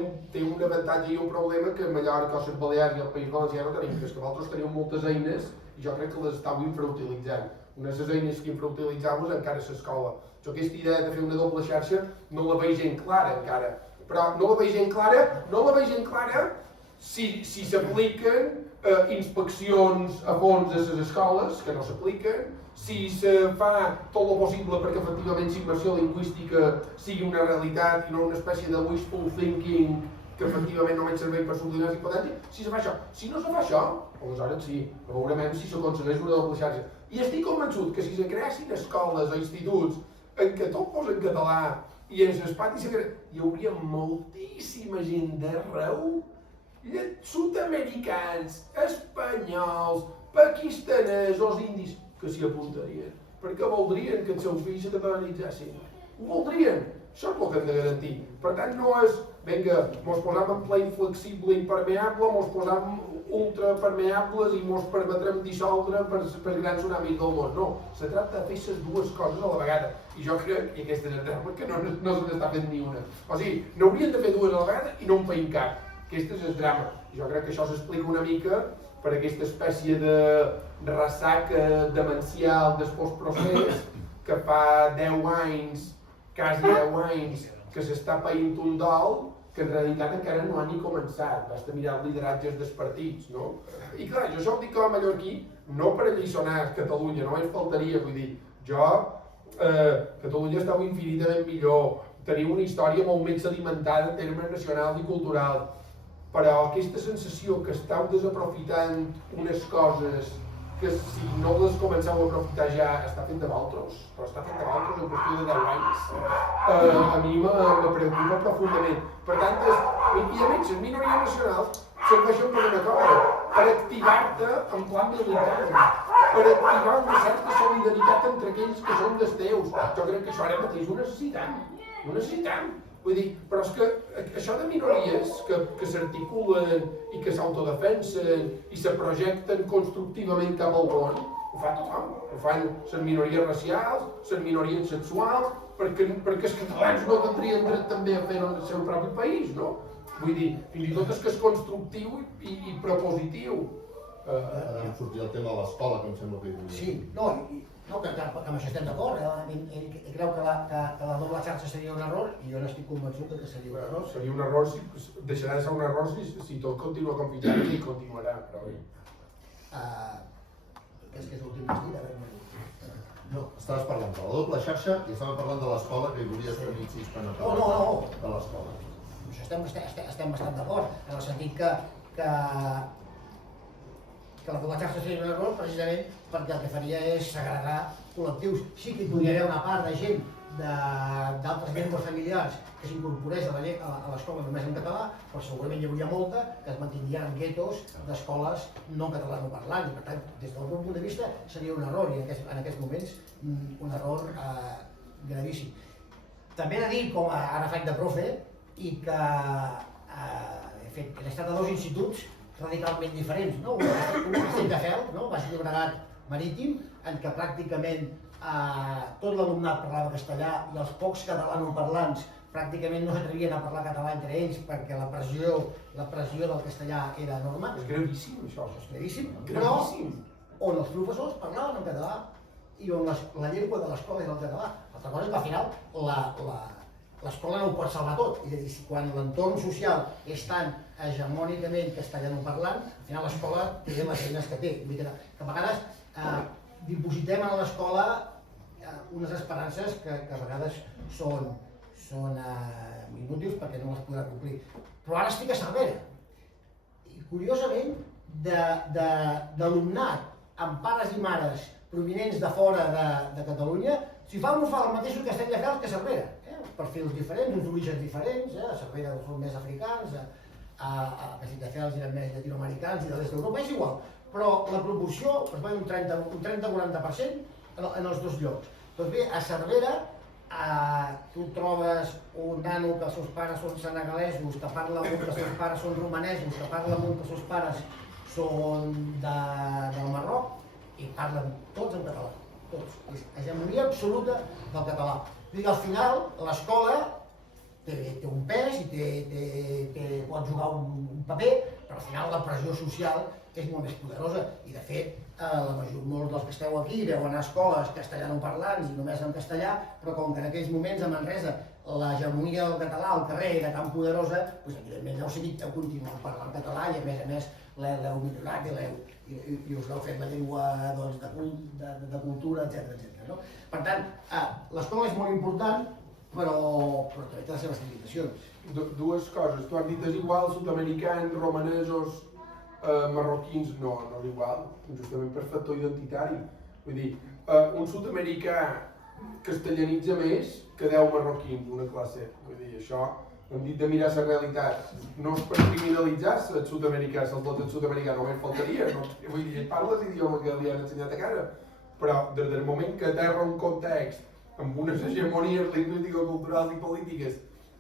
un avantatge i un problema que a Mallorca o les Balears i el País Valencià no tenim, que és que vosaltres teniu moltes eines i jo crec que les estàu infrautilitzant. Una de les eines que infrautilitzeu-vos encara és l'escola. Jo aquesta idea de fer una doble xarxa no la veig gent clara encara. Però no la veig gent clara si s'apliquen inspeccions a fons a les escoles, que no s'apliquen, si se fa tot el possible perquè efectivament la immersió lingüística sigui una realitat i no una espècie de wishful thinking que efectivament només serveix per sublinar les impotències, si se fa això. Si no se fa això, aleshores sí, veurem si s'aconsegueix una doble xarxa. I estic convençut que si se creessin escoles o instituts en què tot fos en català i en els patis hi hauria moltíssima gent d'arreu, sud-americans, espanyols, pakistanesos, indis, que s'hi apuntarien, perquè voldrien que els seus fills se catalanitzessin. Ho voldrien. Això és el que hem de garantir. Per tant, no és, vinga, mos posam en ple inflexible i impermeable, mos posam ultrapermeables i mos permetrem dissoldre per grans tsunamis del món. No, se tracta de fer les dues coses a la vegada. I jo crec, i aquesta és el drama, que no se n'està fent ni una. O sigui, n'haurien de fer dues a la vegada i no en feim cap. Aquest és el drama. Jo crec que això s'explica una mica per aquesta espècie de ressaca demencial del postprocés que fa 10 anys, quasi 10 anys, que s'està païnt un dol que en realitat encara no ha ni començat. Basta mirar els lideratges dels partits, no? I clar, jo això ho dic com a mallorquí, no per alliçonar Catalunya, no ens faltaria, vull dir, Catalunya estava infinitament millor, tenia una història molt més sedimentada en termes nacionals i culturals, però aquesta sensació que estàu desaprofitant unes coses que si no les comenceu a aprofitar ja està fent de valtros, però està fent de valtros en qüestió de 10 anys. A mi me preocupa profundament. Per tant, i a més, les minories nacionals serveixen per una cosa, per activar-te en plan militar, per activar una certa solidaritat entre aquells que són dels teus. Jo crec que això ara mateix ho necessitam. Vull dir, però és que això de minories que s'articulen i que s'autodefensen i se projecten constructivament cap al món, ho fa tothom. Ho fan les minories racials, les minories sexuals, perquè els catalans no tindrien dret també a fer en el seu propi país, no? Vull dir, fins i tot és que és constructiu i propositiu. Ara em sortia el tema de l'escola, que em sembla que... Sí, que amb això estem d'acord. Creu que la doble xarxa seria un error i jo n'estic convençut que seria un error. Seria un error, deixarà de ser un error si tot continua com fins ara i continuarà, però bé. És que és l'últim que estic, No, estaves parlant de la doble xarxa i estàvem parlant de l'escola, que hi volies tenir sis quan No. de l'escola. Això estem bastant d'acord, en el sentit que la doble xarxa seria un error precisament perquè el que faria és segregar col·lectius. Sí que hi podria haver una part de gent d'altres llengües familiars que s'incorporés a l'escola només en català, però segurament hi hauria molta que es mantindrien en guetos d'escoles no catalanoparlants. I per tant, des del meu punt de vista, seria un error, i en aquests moments un error gravíssim. També he de dir, com ara faig de profe, i que he estat a dos instituts radicalment diferents, no? Un Castelldefels, no? Baix Llobregat Marítim, en què pràcticament tot l'alumnat parlava castellà i els pocs catalanoparlants pràcticament no s'atrevien a parlar català entre ells perquè la pressió del castellà era enorme. És gravíssim, això. És gravíssim, però on els professors parlaven en català i on la llengua de l'escola era el català. L'altra cosa és que al final l'escola no ho pot salvar tot, és a dir, quan l'entorn social és tan hegemònicament castellanoparlant, al final l'escola té les eines que té. Vull dir que a vegades dipositem a l'escola unes esperances que a vegades són inútils perquè no les podrà complir. Però ara estic a Cervera. I curiosament, d'alumnat amb pares i mares provinents de fora de Catalunya, si fa el mateix a Castelldefels que a Cervera. Perfils diferents, uns orígens diferents, a Cervera són més africans, a Castelldefels eren més llatinoamericans i de l'est d'Europa, és igual. Però la proporció es va un 30-40% en els dos llocs. Doncs bé, a Cervera tu trobes un nano que els seus pares són senegalesos, que parla amb un que els seus pares són romanesos, que parla amb un que els seus pares són del Marroc i parlen tots en català, tots. És hegemonia absoluta del català. Vull dir que al final l'escola té un pes i pot jugar un paper, però al final la pressió social és molt més poderosa i de fet molts dels que esteu aquí veu anar a escoles castellanoparlants i només en castellà, però com que en aquells moments a Manresa l'hegemonia del català al carrer era tan poderosa, doncs evidentment heu continuat parlant català i a més l'heu millorat i us l'heu fet la llengua de cultura, etc. Per tant, l'escola és molt important, però també té les seves limitacions. Dues coses, tu has dit és igual sud-americans, romanesos, marroquins, no és igual, justament per factor identitari. Vull dir, un sud-americà castellanitza més que 10 marroquins, una classe. Vull dir, això hem dit de mirar la realitat. No és per criminalitzar-se el sud-americà, se'l vot el sud-americà només faltaria. No? Vull dir, ell parla l'idioma que li han ensenyat a casa, però des del moment que aterra un context amb unes hegemonies lingüístico-culturals i polítiques,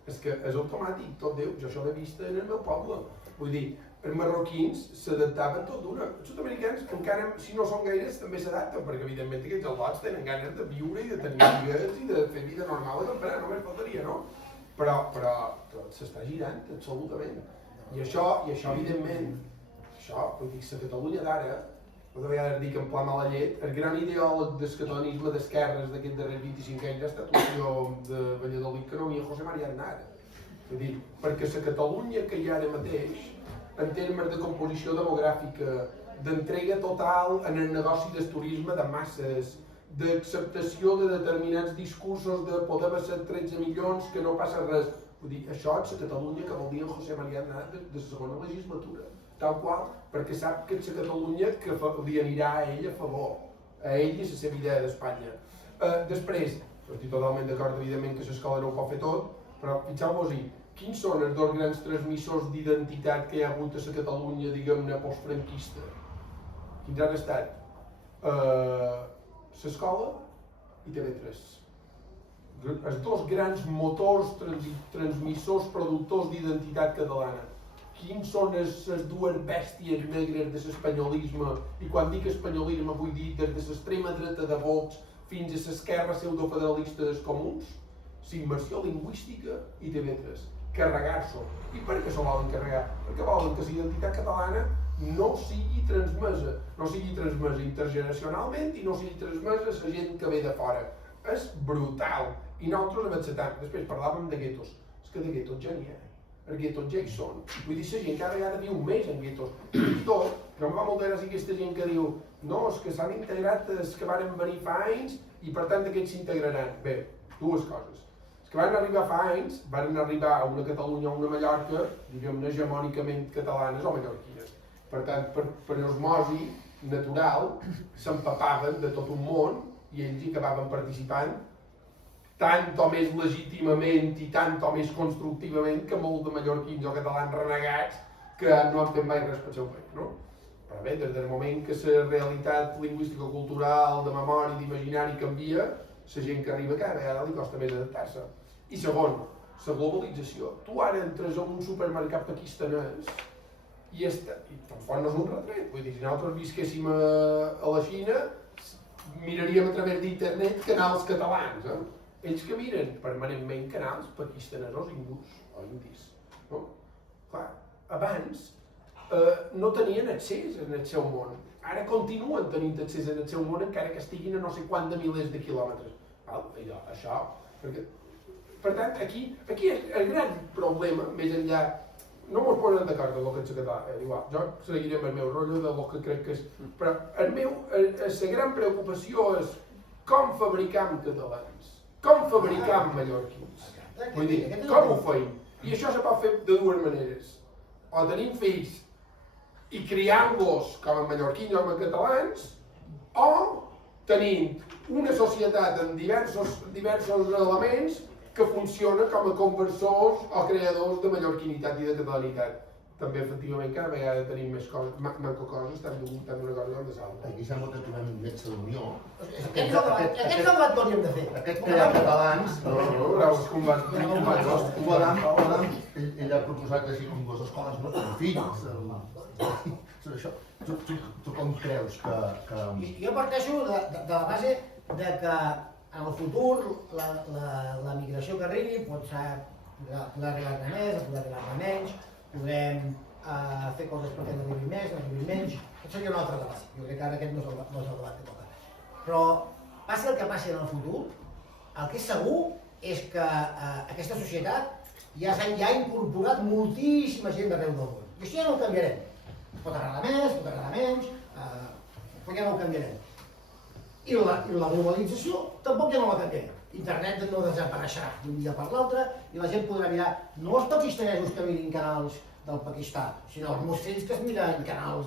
és que és automàtic, tot Déu, jo això l'he vist en el meu poble. Vull dir, els marroquins s'adaptaven tot d'una. Els sud-americans, encara si no són gaires, també s'adapten, perquè evidentment aquests al·lots tenen ganes de viure i de tenir amiguets i de fer vida normal a Campanar, només faltaria, no? Però s'està girant, absolutament. I això evidentment, vull dir, la Catalunya d'ara, de vegades dic en pla mala llet, el gran ideòleg del catalanisme d'esquerres d'aquests darrers 25 anys ha estat un senyor de Valladolid que no havia José María Aznar. És a dir, perquè la Catalunya que hi ha ara mateix, en termes de composició demogràfica, d'entrega total en el negoci del turisme de masses, d'acceptació de determinats discursos de poder ser 13 milions, que no passa res. Vull dir, això és la Catalunya que vol dir en José María Aznar de la segona legislatura. Tal qual, perquè sap que és la Catalunya que li anirà a ell a favor, a ell i a la seva idea d'Espanya. Després, estic totalment d'acord, evidentment, que l'escola no ho pot fer tot, però fixeu-vos-hi, quins són els dos grans transmissors d'identitat que hi ha hagut a la Catalunya, diguem-ne, postfranquista? Quins han estat? L'escola i TV3. Els dos grans motors transmissors, productors d'identitat catalana. Quins són les dues bèsties negres de l'espanyolisme? I quan dic espanyolisme vull dir des de l'extrema dreta de Vox fins a l'esquerra pseudofederalista dels comuns? L'immersió lingüística i TV3. Carregar-s'ho. I per què s'ho volen carregar? Perquè volen que la identitat catalana no sigui transmesa intergeneracionalment i no sigui transmesa a la gent que ve de fora. És brutal. I nosaltres hem acceptat. Després parlàvem de guetos. És que de guetos ja n'hi ha. Els guetos ja hi són. Vull dir, la gent cada vegada viu més en guetos. I tot, que em va molta gràcia aquesta gent que diu no, és que s'han integrat els que van venir fa anys i per tant aquests s'integraran. Bé, dues coses. Els que van arribar fa anys van arribar a una Catalunya o una Mallorca, diguem-ne, hegemònicament catalanes o mallorquines. Per tant, per osmosi natural, s'empapaven de tot un món i ells hi acabaven participant tant o més legítimament i tant o més constructivament que molts de mallorquins o catalans renegats que no han fet mai res pel seu país, no? Però bé, des del moment que la realitat lingüístico-cultural, de memòria i d'imaginari canvia, la gent que arriba cada vegada li costa més adaptar-se. I segon, la globalització. Tu ara entres a un supermercat pakistanès i tampoc no és un retret. Vull dir, si nosaltres visquéssim a la Xina, miraríem a través d'internet canals catalans, ells que miren permanentment canals pakistanesos o indis. No? Clar, abans no tenien accés en el seu món. Ara continuen tenint accés en el seu món encara que estiguin a no sé quant de milers de quilòmetres. Això, per tant, aquí és el gran problema, més enllà. No mos posen d'acord amb el que ets català, igual, jo seguiré amb el meu rotllo de lo que crec que és. Però la gran preocupació és com fabricam catalans. Com fabricam mallorquins? Vull dir, com ho feim? I això se pot fer de dues maneres. O tenim fills i criant-los com a mallorquins o com a catalans, o tenim una societat amb diversos elements que funciona com a conversors o creadors de mallorquinitat i de catalanitat. També, efectivament, cada vegada tenim més coses, manco coses, tant d'una cosa com de l'altra. Aquí sembla que trobem un nexe d'unió. Aquest és el debat que hauríem de fer. Aquests que hi ha catalans... Ell ha proposat així com dues escoles, no? Com fills. Tu com creus que... Jo parteixo de la base de que en el futur la migració que arribi pot ser poder arreglar-ne més, poder arreglar-ne menys, podem fer coses perquè n'arribi més, n'arribi menys. Això seria un altre debat. Jo crec que ara aquest no és el debat que toca. Però passi el que passi en el futur, el que és segur és que aquesta societat ja ha incorporat moltíssima gent d'arreu del món. I això ja no ho canviarem. Pot agradar més, pot agradar menys, però ja no ho canviarem. I la globalització tampoc ja no la canviarem. internet no desapareixerà d'un dia per l'altre i la gent podrà mirar no els pakistanesos que mirin canals del Pakistan, sinó els meus fills que es miren canals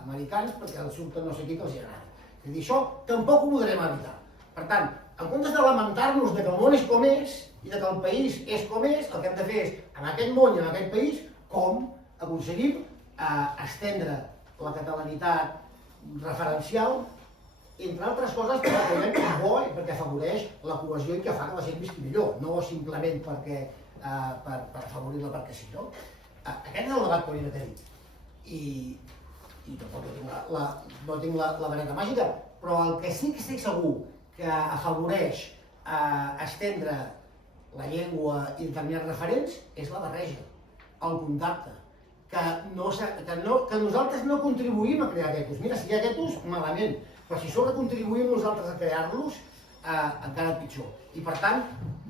americans perquè els surten no sé qui que els agrada. És a dir, això tampoc ho podrem evitar. Per tant, en comptes de lamentar-nos de que el món és com és i de que el país és com és, el que hem de fer és, en aquest món i en aquest país, com aconseguim estendre la catalanitat referencial, entre altres coses perquè és bo i perquè afavoreix la cohesió i que fa que la gent visqui millor, no simplement per afavorir-la perquè sí, no? Aquest és el debat que hauríem de tenir. I tampoc no tinc la vareta màgica, però el que sí que estic segur que afavoreix estendre la llengua i determinats referents és la barreja, el contacte, que nosaltres no contribuïm a crear guetos. Mira, si hi ha guetos, malament, però si sobre contribuïm nosaltres a crear-los, encara pitjor. I per tant,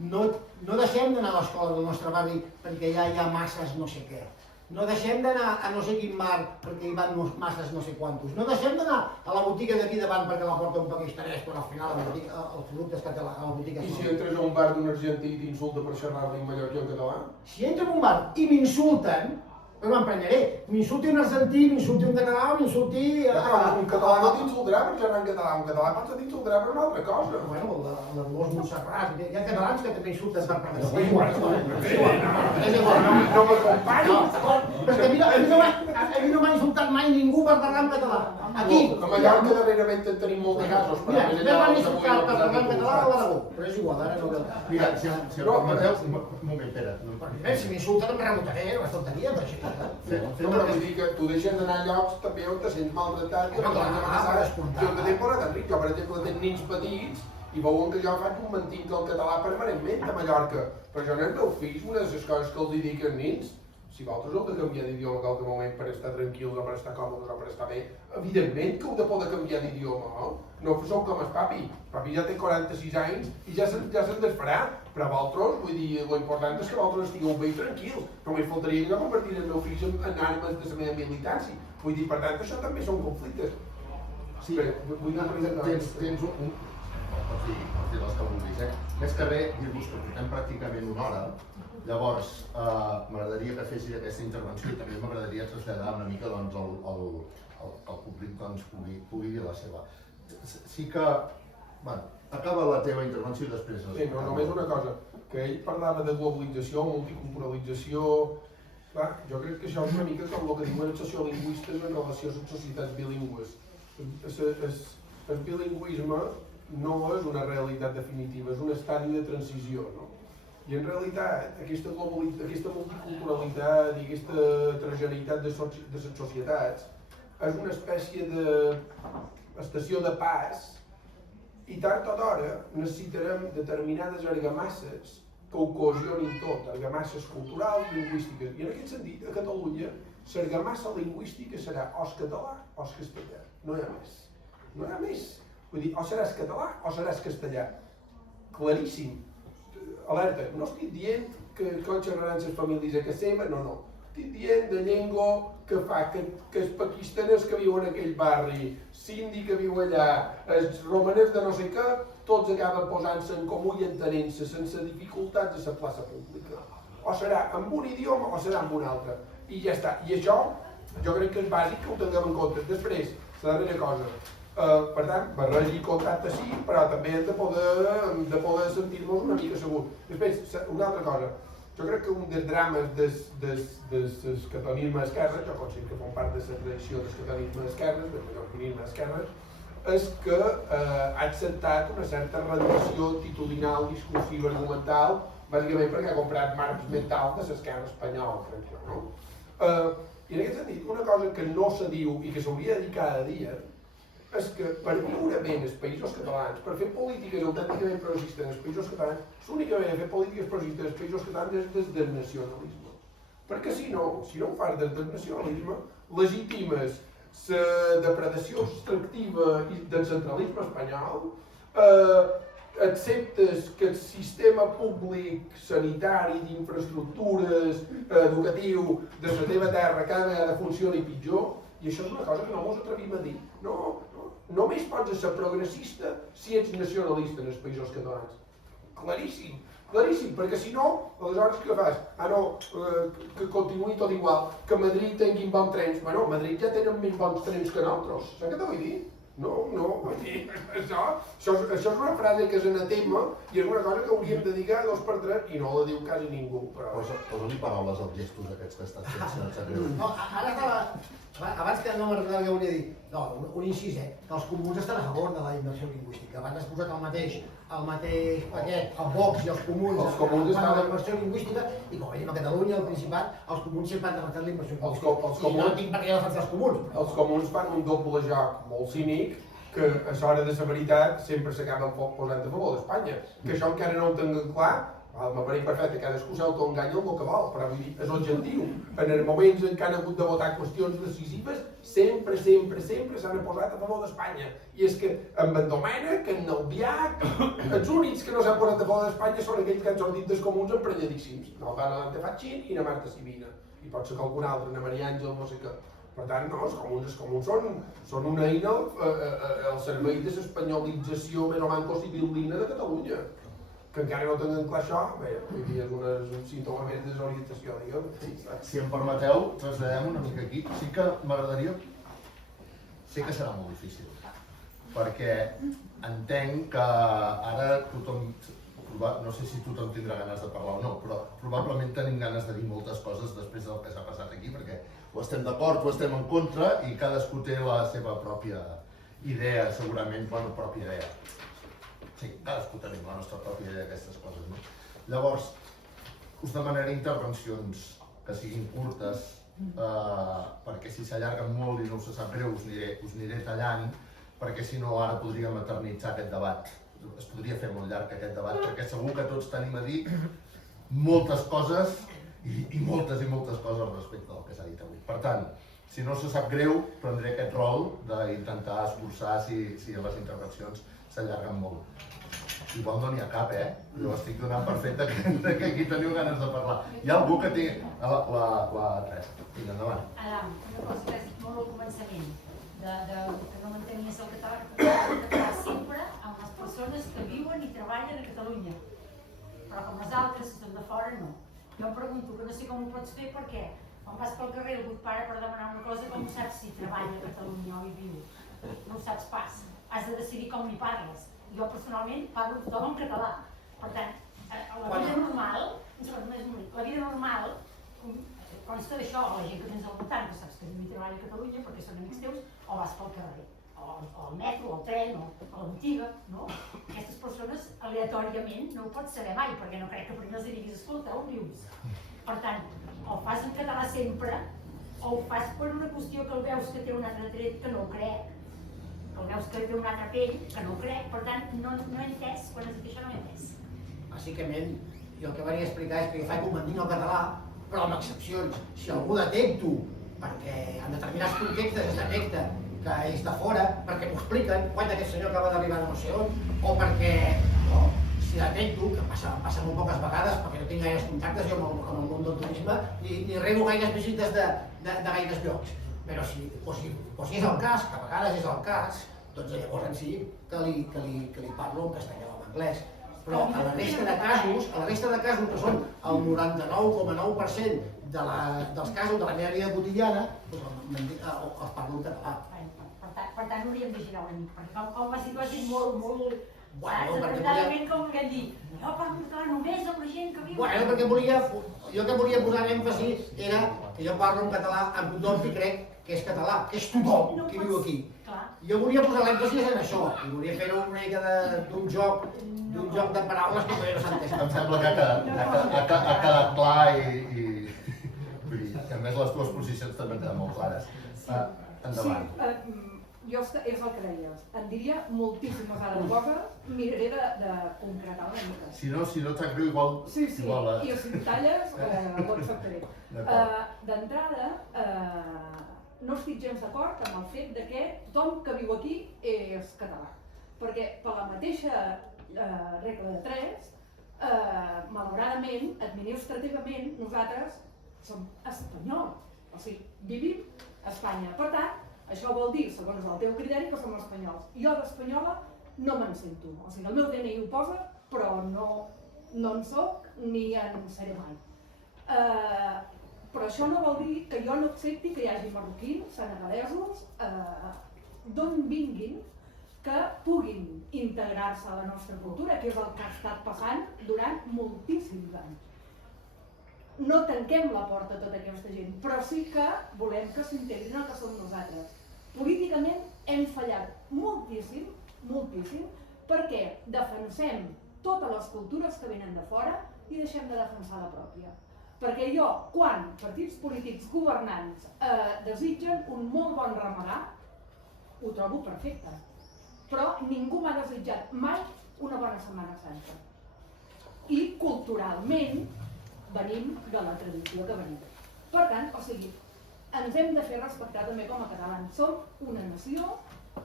no deixem d'anar a l'escola del nostre barri perquè ja hi ha masses no sé què. No deixem d'anar a no sé quin bar perquè hi van masses no sé quantos. No deixem d'anar a la botiga d'aquí davant perquè la porta un pakistanès, però al final els productes catalans a la botiga... I si entres a un bar d'un argentí i t'insulta per xerrar-li en mallorquí o en català? Si entro a un bar i m'insulten, però m'emprenyaré. M'insulti un argentí, m'insulti un català o m'insulti... Un català no t'insultarà per xerrar en català, un català potser t'insultarà per una altra cosa. Bueno, l'Arnós Montserrat, hi ha catalans que també insulten per parlar. És igual. No me comparis. Però és que a mi no m'ha insultat mai ningú per parlar en català. Aquí. A Mallorca darrerament en tenim molts casos. Mira, també m'han insultat per parlar en català a l'Aragó, però és igual, ara no veu. Mira, si em permeteu, un moment, Pere. Si m'insulten em rebotaré, una tonteria, però així. No, però vull dir que tu deixes d'anar a llocs també on te sents maltratat i on de temporada tan ric. Jo, per exemple, tenc nens petits i veuen que jo faig un mantint del català permanentment a Mallorca. Però jo no meus fills, una de les coses que els dic als nens, si vosaltres heu de canviar d'idioma en qualque moment per estar tranquils o per estar còmodes o per estar bé, evidentment que heu de poder canviar d'idioma, no? No sou com el papi. El papi ja té 46 anys i ja se'n desfarà. Però vosaltres, vull dir, l'important és que vosaltres estigueu bé i tranquils. Només faltaria que no convertir els meus fills en armes de la meva militància. Vull dir, per tant, això també són conflictes. Sí, tens un... Pots dir les que vulguis, Més que res, dir-vos que portem pràcticament una hora. Llavors, m'agradaria que fessis aquesta intervenció i també m'agradaria traslladar una mica al públic pugui dir la seva. Sí que... Bueno, acaba la teva intervenció i després... Sí, no, només una cosa, que ell parlava de globalització, multiculturalització... Clar, jo crec que això és una mica com el que diuen els sociolingüistes en relació a les societats bilingües. El bilingüisme no és una realitat definitiva, és un estadi de transició, no? I en realitat, aquesta multiculturalitat i aquesta heterogeneïtat de les societats és una espècie d'estació de pas i tard o d'hora necessitarem determinades argamasses que ho cohesionin tot, argamasses culturals, lingüístiques. I en aquest sentit, a Catalunya, l'argamassa lingüística serà o el català o el castellà. No hi ha més. No hi ha més. Vull dir, o seràs català o seràs castellà. Claríssim. Alerta, no estic dient que xerraran les famílies a casa seva, no. Estic dient de llengua que fa que els pakistanès que viuen en aquell barri, l'indi que viu allà, els romanès de no sé què, tots acaben posant-se en comú i entenent-se sense dificultats a la plaça pública. O serà amb un idioma o serà amb un altre. I ja està. I això jo crec que és bàsic que ho tinguem en compte. Després, la darrera cosa. Per tant, barreja i contacte sí, però també hem de poder sentir-nos una mica segurs. Després, una altra cosa. Jo crec que un dels drames del catalanisme d'esquerres, jo considero que form part de la tradició del catalanisme d'esquerres, del mallorquinisme d'esquerres, és que ha acceptat una certa rendició titudinal, discursiva, argumental, bàsicament perquè ha comprat marcs mentals de l'esquerra espanyola, crec jo, no? I en aquest sentit, una cosa que no se diu i que s'hauria de dir cada dia és que per viure bé en els països catalans, per fer polítiques autènticament progressistes en els països catalans, l'única manera de fer polítiques progressistes en els països catalans és des del nacionalisme. Perquè si no ho fas des del nacionalisme, legitimes la depredació extractiva del centralisme espanyol, acceptes que el sistema públic, sanitari, d'infraestructures, educatiu de la teva terra cada vegada funcioni pitjor, i això és una cosa que no ens atrevim a dir. No, només pots ser progressista si ets nacionalista en els països catalans. Claríssim, claríssim, perquè si no, aleshores què fas? Que continuï tot igual, que Madrid tingui bons trens. Bueno, Madrid ja tenen més bons trens que nosaltres, saps què t'ho vull dir? No, vull dir, això és una frase que és anatema i és una cosa que hauríem de dir a 2 per 3 i no la diu quasi ningú. Posa-li paraules als gestos aquests que estàs fent, si no et sap greu. No, ara estava... Abans que no me'n recordava què volia dir. No, un incís, que els comuns estan a favor de la immersió lingüística. Abans has posat el mateix paquet, el Vox i els comuns estan a la immersió lingüística i com veiem a Catalunya, al Principat, els comuns sempre han defensat la immersió lingüística. I no tinc per què defensar els comuns. Els comuns fan un doble joc molt cínic que a l'hora de la veritat sempre s'acaben posant a favor d'Espanya. Que això encara no ho tinc clar, m'apareix perfecte, cadascú s'autoenganya el que vol, però vull dir, és objectiu. En els moments en què han hagut de votar qüestions decisives, sempre s'han posat a favor d'Espanya. I és que en Domènech, en Albiach, els únics que no s'han posat a favor d'Espanya són aquells que han sortit dels comuns emprenyadíssims. No, la Dante Fachin i la Marta Sibina. I pot ser que algun altre, na Maria Àngel, no sé què. Per tant, no, els comuns són una eina al servei de l'espanyolització més o manco civil·lina de Catalunya. Que encara no tenen clar això, bé, vull dir, és un símptoma més de desorientació, diguem. Si em permeteu, traslladem una mica aquí. Sí que m'agradaria... Sé que serà molt difícil, perquè entenc que ara tothom... No sé si tothom tindrà ganes de parlar o no, però probablement tenim ganes de dir moltes coses després del que s'ha passat aquí, perquè o estem d'acord o estem en contra i cadascú té la seva pròpia idea, segurament, bueno, pròpia idea. Sí, cadascú tenim la nostra pròpia idea d'aquestes coses, no? Llavors, us demanaré intervencions que siguin curtes, perquè si s'allarguen molt i no us sap greu us aniré tallant, perquè si no ara podríem eternitzar aquest debat. Es podria fer molt llarg aquest debat, perquè segur que tots tenim a dir moltes coses i moltes coses respecte del que s'ha dit avui. Per tant, si no se sap greu, prendré aquest rol d'intentar escurçar si les intervencions s'allarguen molt. Igual no n'hi ha cap, Jo estic donant per fet que aquí teniu ganes de parlar. Hi ha algú que té... La Teresa, vinga, endavant. Adam, una cosa que has dit molt al començament, que no mantenies el català sempre amb les persones que viuen i treballen a Catalunya. Però com les altres, si són de fora, no. Jo em pregunto, que no sé com ho pots fer, perquè quan vas pel carrer algú et para per demanar una cosa, com ho saps si treballa a Catalunya o hi viu? No ho saps pas. Has de decidir com li parles. Jo personalment parlo tothom en català. Per tant, la vida normal, la vida normal consta d'això, la gent que tens al voltant, que saps que viu i treballa a Catalunya perquè són amics teus, o vas pel carrer, o al metro, o al tren, o a la botiga, no? Aquestes persones aleatòriament no ho pots saber mai, perquè no crec que primer els diguis, escolta, on vius? Per tant, o ho fas en català sempre, o ho fas per una qüestió que el veus que té un altre tret que no ho crec, que el veus que té un altre pell, que no ho crec, per tant, no he entès, quan has dit això no he entès. Bàsicament, jo el que venia a explicar és que jo faig un mantinc al català, però amb excepcions. Si algú detecto, perquè en determinats contextes es detecta que és de fora, perquè m'ho expliquen, quan aquest senyor acaba d'arribar de no sé on, o perquè, si detecto, que passa molt poques vegades, perquè no tinc gaires contactes jo amb el món del turisme, ni rebo gaires visites de gaires llocs. Però si és el cas, que a vegades és el cas, doncs llavors en sí que li parlo en castellà o en anglès. Però a la resta de casos, que són el 99,9% dels casos de la meva vida quotidiana, doncs els parlo en català. Per tant, hauríem de girar una mica, perquè com has dit molt... Bueno, Determinadament com volem dir, jo parlo en català només amb la gent que viu... Bueno, perquè jo que volia posar èmfasi era que jo parlo en català amb tothom que crec que és català, que és tothom qui viu aquí. Jo volia posar l'èmfasi en això, i volia fer-ho una mica d'un joc de paraules que potser no s'entén. Em sembla que ha quedat clar i a més les tues posicions també queden molt clares. Endavant. Sí, jo és el que deies. En diria moltíssimes altres coses, miraré de concretar una mica. Si no et sap greu, igual... Sí, i si em talles, ho acceptaré. D'entrada, no estic gens d'acord amb el fet de que tothom que viu aquí és català. Perquè per la mateixa regla de 3, malauradament, administrativament, nosaltres som espanyols. O sigui, vivim a Espanya. Per tant, això vol dir, segons el teu criteri, que som espanyols. Jo d'espanyola no me'n sento. O sigui, el meu DNI ho posa, però no en soc ni en seré mai. Però això no vol dir que jo no accepti que hi hagi marroquins, senegalesos, d'on vinguin, que puguin integrar-se a la nostra cultura, que és el que ha estat passant durant moltíssims anys. No tanquem la porta a tota aquesta gent, però sí que volem que s'integrin el que som nosaltres. Políticament hem fallat moltíssim, moltíssim, perquè defensem totes les cultures que venen de fora i deixem de defensar la pròpia. Perquè quan partits polítics governants desitgen un molt bon ramagar, ho trobo perfecte. Però ningú m'ha desitjat mai una bona Setmana Santa. I culturalment venim de la tradició que venim. Per tant, ens hem de fer respectar també com a catalans. Som una nació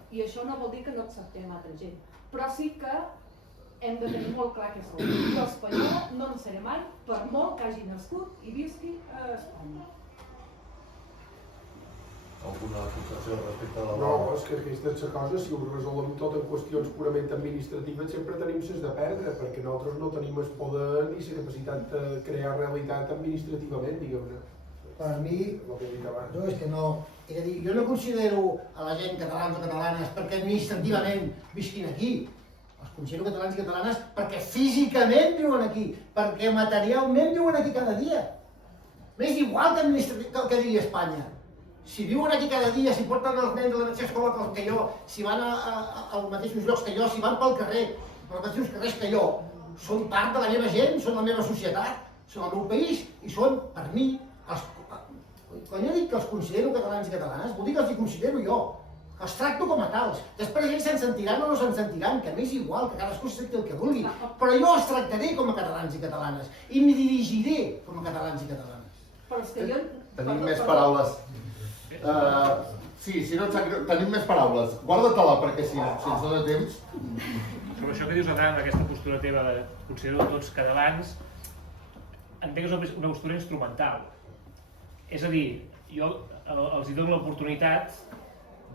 i això no vol dir que no acceptem altra gent. Però sí que hem de tenir molt clar què som. Jo espanyola no en seré mai, per molt que hagi nascut i visqui a Espanya. Alguna acusació respecte a la... No, és que aquesta és la cosa, si ho resolem tot en qüestions purament administratives sempre tenim ses de perdre, perquè nosaltres no tenim el poder ni la capacitat de crear realitat administrativament, diguem-ne. Per mi, El que he dit abans. és que no... És a dir, jo no considero a la gent catalans o catalanes perquè administrativament visquin aquí. Els considero catalans i catalanes perquè físicament viuen aquí, perquè materialment viuen aquí cada dia. M'és igual que digui Espanya. Si viuen aquí cada dia, si porten els nens a la mateixa escola que jo, si van als mateixos llocs que jo, si van pel carrer, pels mateixos carrers que jo, són part de la meva gent, són la meva societat, són el meu país i són, per mi, quan jo dic que els considero catalans i catalanes, vol dir que els hi considero jo, que els tracto com a tals. Després ells se'n sentiran o no se'n sentiran, que m'és igual, que cadascú es tracti el que vulgui, però jo els tractaré com a catalans i catalanes i m'hi dirigiré com a catalans i catalanes. Però és que jo... Tenim més paraules. Sí, si no et sap greu, tenim més paraules. Guarda-te-la, perquè si ens dona temps... Sobre això que dius, Adrià, aquesta postura teva de considero tots catalans, entenc que és una postura instrumental. És a dir, jo els hi dono l'oportunitat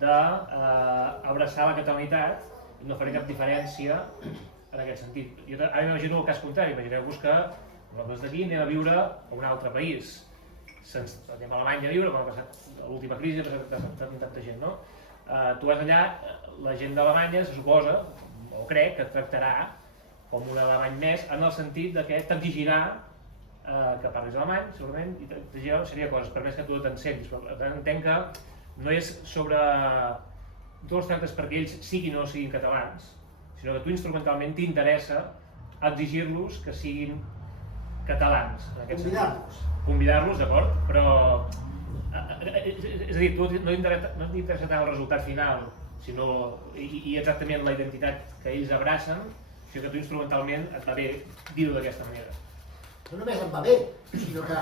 d'abraçar la catalanitat i no faré cap diferència en aquest sentit. Jo ara m'imagino el cas contrari, imagineu-vos que nosaltres d'aquí anem a viure a un altre país. Anem a Alemanya a viure, quan ha passat l'última crisi, ha passat tanta gent, no? Tu vas allà, la gent d'Alemanya se suposa, o crec, que et tractarà com un alemany més, en el sentit de que t'exigirà que parlis alemany, segurament, i t'exigirà una sèrie de coses, per més que tu t'ensentis. Però entenc que no és sobre... Tu els tractes perquè ells siguin o no siguin catalans, sinó que tu instrumentalment t'interessa exigir-los que siguin catalans. Convidar-los. Convidar-los, d'acord, però... És a dir, tu no t'interessa tant el resultat final, sinó i exactament la identitat que ells abracen, sinó que tu instrumentalment et va bé dir-ho d'aquesta manera. No només em va bé, sinó que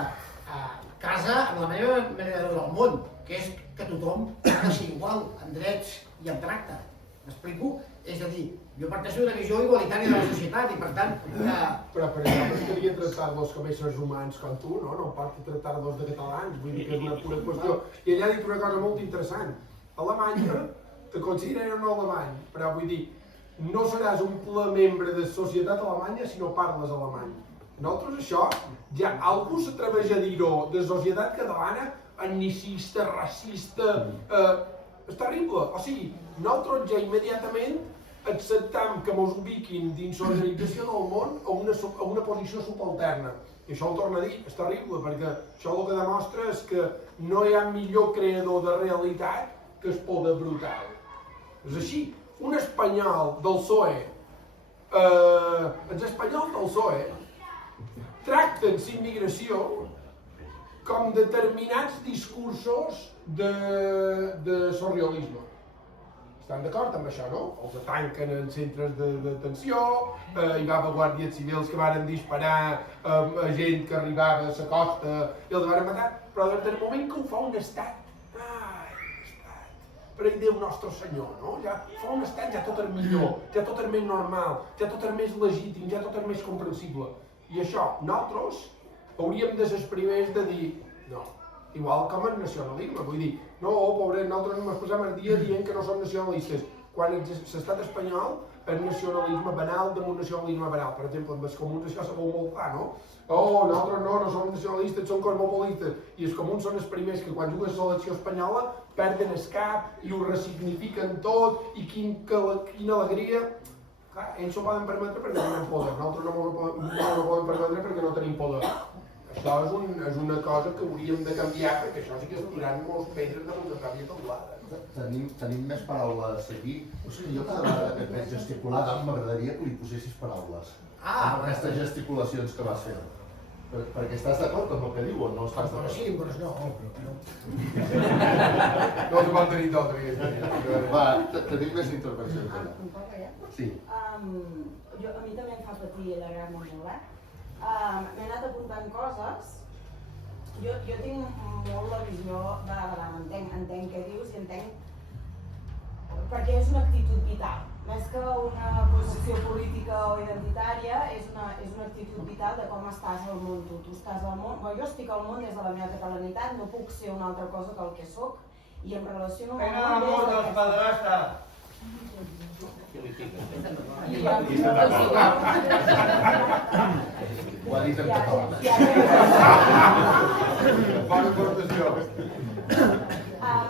casa amb la meva manera de veure el món, que és que tothom ha de ser igual en drets i en tracte. M'explico? És a dir, jo parteixo d'una visió igualitària de la societat i per tant... Però per exemple, calia tractar-los com éssers humans com tu, no? No pot tractar-los de catalans, vull dir que és una pura qüestió. I ella ha dit una cosa molt interessant. A Alemanya te consideren un alemany, però vull dir, no seràs un ple membre de la societat alemanya si no parles alemany. Nosaltres això, ja algú s'atreveix a dir-ho de societat catalana, etnicista, racista... És terrible. O sigui, nosaltres ja immediatament acceptam que mos ubiquin dins l'organització del món a una posició subalterna. I això ho torno a dir, és terrible, perquè això el que demostra és que no hi ha millor creador de realitat que el poder brutal. És així, un espanyol del PSOE, els espanyols del PSOE tracten l'immigració com determinats discursos de surrealisme. Estan d'acord amb això, no? Els tanquen en centres de detenció, hi va haver guàrdies civils que van disparar a gent que arribava a la costa i els van matar, però des del moment que ho fa un estat, per Déu nostre senyor, no? Ja fa un estat ja tot és millor, ja tot és més normal, ja tot és més legítim, ja tot és més comprensible. I això, nosaltres hauríem de ser els primers de dir no, igual com el nacionalisme, vull dir, no, pobret, nosaltres no ens passem el dia dient que no som nacionalistes, quan l'estat espanyol és nacionalisme banal damunt nacionalisme banal, per exemple, amb els comuns això se veu molt clar, no? Oh, nosaltres no som nacionalistes, som cosmopolites, i els comuns són els primers que quan juguen a la selecció espanyola perden el cap i ho ressignifiquen tot, i quina alegria. Clar, ells s'ho poden permetre perquè tenen poder, nosaltres no ho podem permetre perquè no tenim poder. Això és una cosa que hauríem de canviar, perquè això sí que és tirant molts pedres damunt de pròpia teulada. Tenim més paraules aquí. O sigui, jo cada vegada que et veig gesticular, m'agradaria que li posessis paraules. Amb aquestes gesticulacions que vas fer. Perquè estàs d'acord amb el que diu o no estàs d'acord? Sí, però no. No te pot tenir tot, evidentment. Va, tenim més intervencions allà. Em toca ja? Sí. A mi també em fa patir allargar-me molt, m'he anat apuntant coses. Jo tinc molt la visió de l'Adam, entenc què dius i entenc perquè és una actitud vital. Més que una posició política o identitària, és una actitud vital de com estàs al món tu. Tu estàs al món, jo estic al món des de la meva catalanitat, no puc ser una altra cosa que el que sóc, i em relaciono amb el món des d'aquesta... Ho ha dit en català. Bona aportació.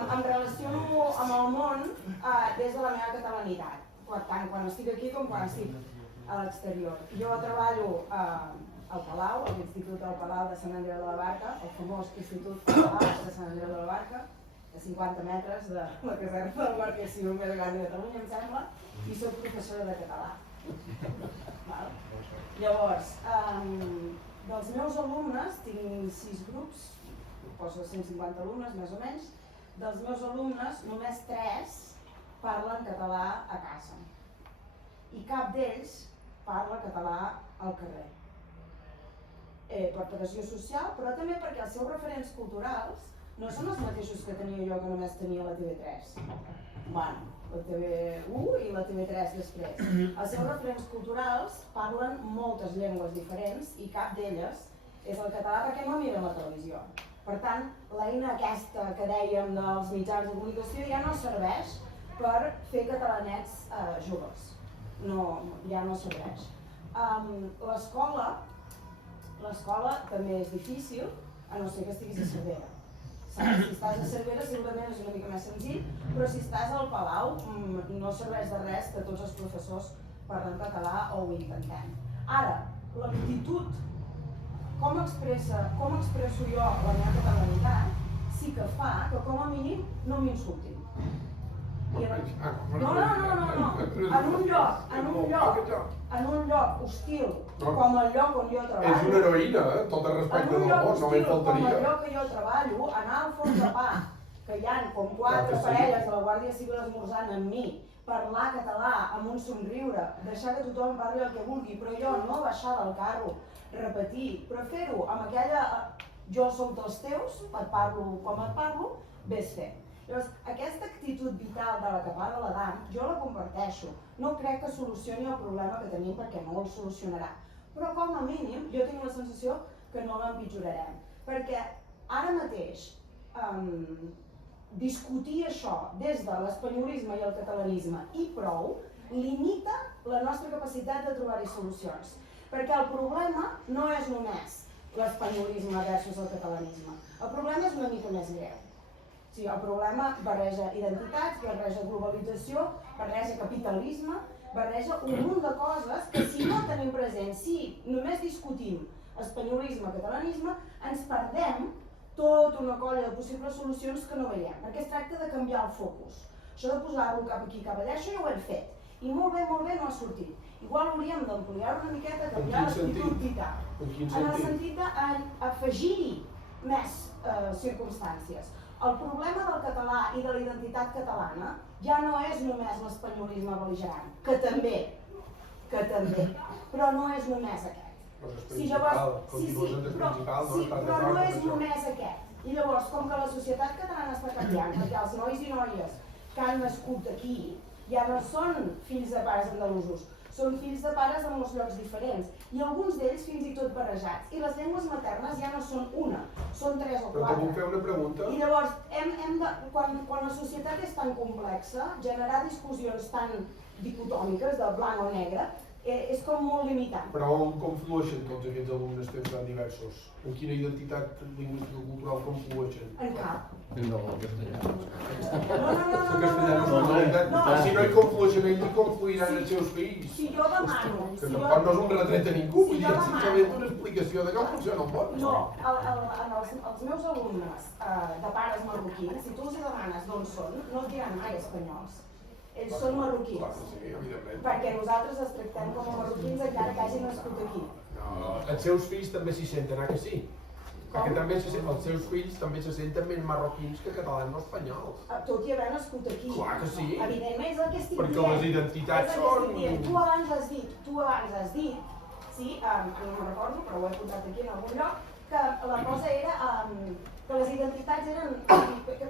Em relaciono amb el món des de la meva catalanitat, tant quan estic aquí com quan estic a l'exterior. Jo treballo al Palau, a l'Institut del Palau de Sant Andreu de la Barca, el famós Institut Palau de Sant Andreu de la Barca, a 50 metres de la caserna de l'embarcació més gran de Catalunya, em sembla, i soc professora de català. Llavors, dels meus alumnes, tinc 6 grups, poso 150 alumnes més o menys, dels meus alumnes només 3 parlen català a casa i cap d'ells parla català al carrer. Per pressió social, però també perquè els seus referents culturals no són els mateixos que tenia jo, que només tenia la TV3. Bueno, la TV1 i la TV3 després. Els seus referents culturals parlen moltes llengües diferents i cap d'elles és el català perquè no miren la televisió. Per tant, l'eina aquesta que dèiem dels mitjans de comunicació ja no serveix per fer catalanets joves. No, ja no serveix. L'escola també és difícil, a no ser que estiguis a Cervera. Si estàs a Cervera segurament és una mica més senzill, però si estàs al Palau no serveix de res que tots els professors parlen català o ho intentem. Ara, l'actitud, com expresso jo la meva catalanitat, sí que fa que com a mínim no m'insultin. No. En un lloc hostil, com el lloc on jo treballo. És una heroïna, tot el respecte del món, no me'n faltaria. Com el lloc que jo treballo, anar al fons de pa, que hi ha com 4 parelles de la Guàrdia Civil esmorzant amb mi, parlar català amb un somriure, deixar que tothom parli el que vulgui, però jo no baixar del carro, repetir, però fer-ho amb aquella jo soc dels teus, et parlo com et parlo, ves fent. Llavors, aquesta actitud vital de la que parla l'Adam, jo la comparteixo. No crec que solucioni el problema que tenim perquè no el solucionarà. Però com a mínim jo tinc la sensació que no l'empitjorarem. Perquè ara mateix discutir això des de l'espanyolisme i el catalanisme i prou limita la nostra capacitat de trobar-hi solucions. Perquè el problema no és només l'espanyolisme versus el catalanisme. El problema és una mica més greu. El problema barreja identitats, barreja globalització, barreja capitalisme, barreja un munt de coses que si no tenim present, si només discutim espanyolisme, catalanisme, ens perdem tota una colla de possibles solucions que no veiem, perquè es tracta de canviar el focus. Això de posar-ho cap aquí, cap allà, això ja ho hem fet. I molt bé no ha sortit. Igual hauríem d'ampliar una miqueta, canviar l'actitud vital. En el sentit d'afegir-hi més circumstàncies. El problema del català i de la identitat catalana ja no és només l'espanyolisme bel·ligerant, que també, però no és només aquest. Però no és només aquest. I llavors, com que la societat catalana està canviant, perquè els nois i noies que han nascut aquí ja no són fills de pares andalusos, són fills de pares en molts llocs diferents, i alguns d'ells fins i tot barrejats. I les llengües maternes ja no són una, són 3 o 4. Però te puc fer una pregunta? I llavors, quan la societat és tan complexa, generar discussions tan dicotòmiques, de blanc o negre, és com molt limitant. Però on conflueixen tots aquests alumnes tan diversos? En quina identitat lingüística o cultural conflueixen? En cap. No, el castellà. No. Si no hi conflueixen ells, hi confluiran els seus fills. Si jo demano... Que tampoc no és un retret a ningú, vull dir, simplement una explicació de com funciona el món. No, els meus alumnes de pares marroquins, si tu els demanes d'on són, no et diran mai espanyols. Ells són marroquins. Sí, evidentment. Perquè nosaltres els tractem com a marroquins encara que hagin nascut aquí. No, els seus fills també s'hi senten, que sí? Perquè també els seus fills també se senten més marroquins que catalans no espanyols. Tot i haver nascut aquí. Clar que sí. Evidentment, és el que estic dient. Perquè les identitats són... Tu abans has dit, sí, no me'n recordo, però ho he apuntat aquí en algun lloc, que la cosa era que les identitats eren, que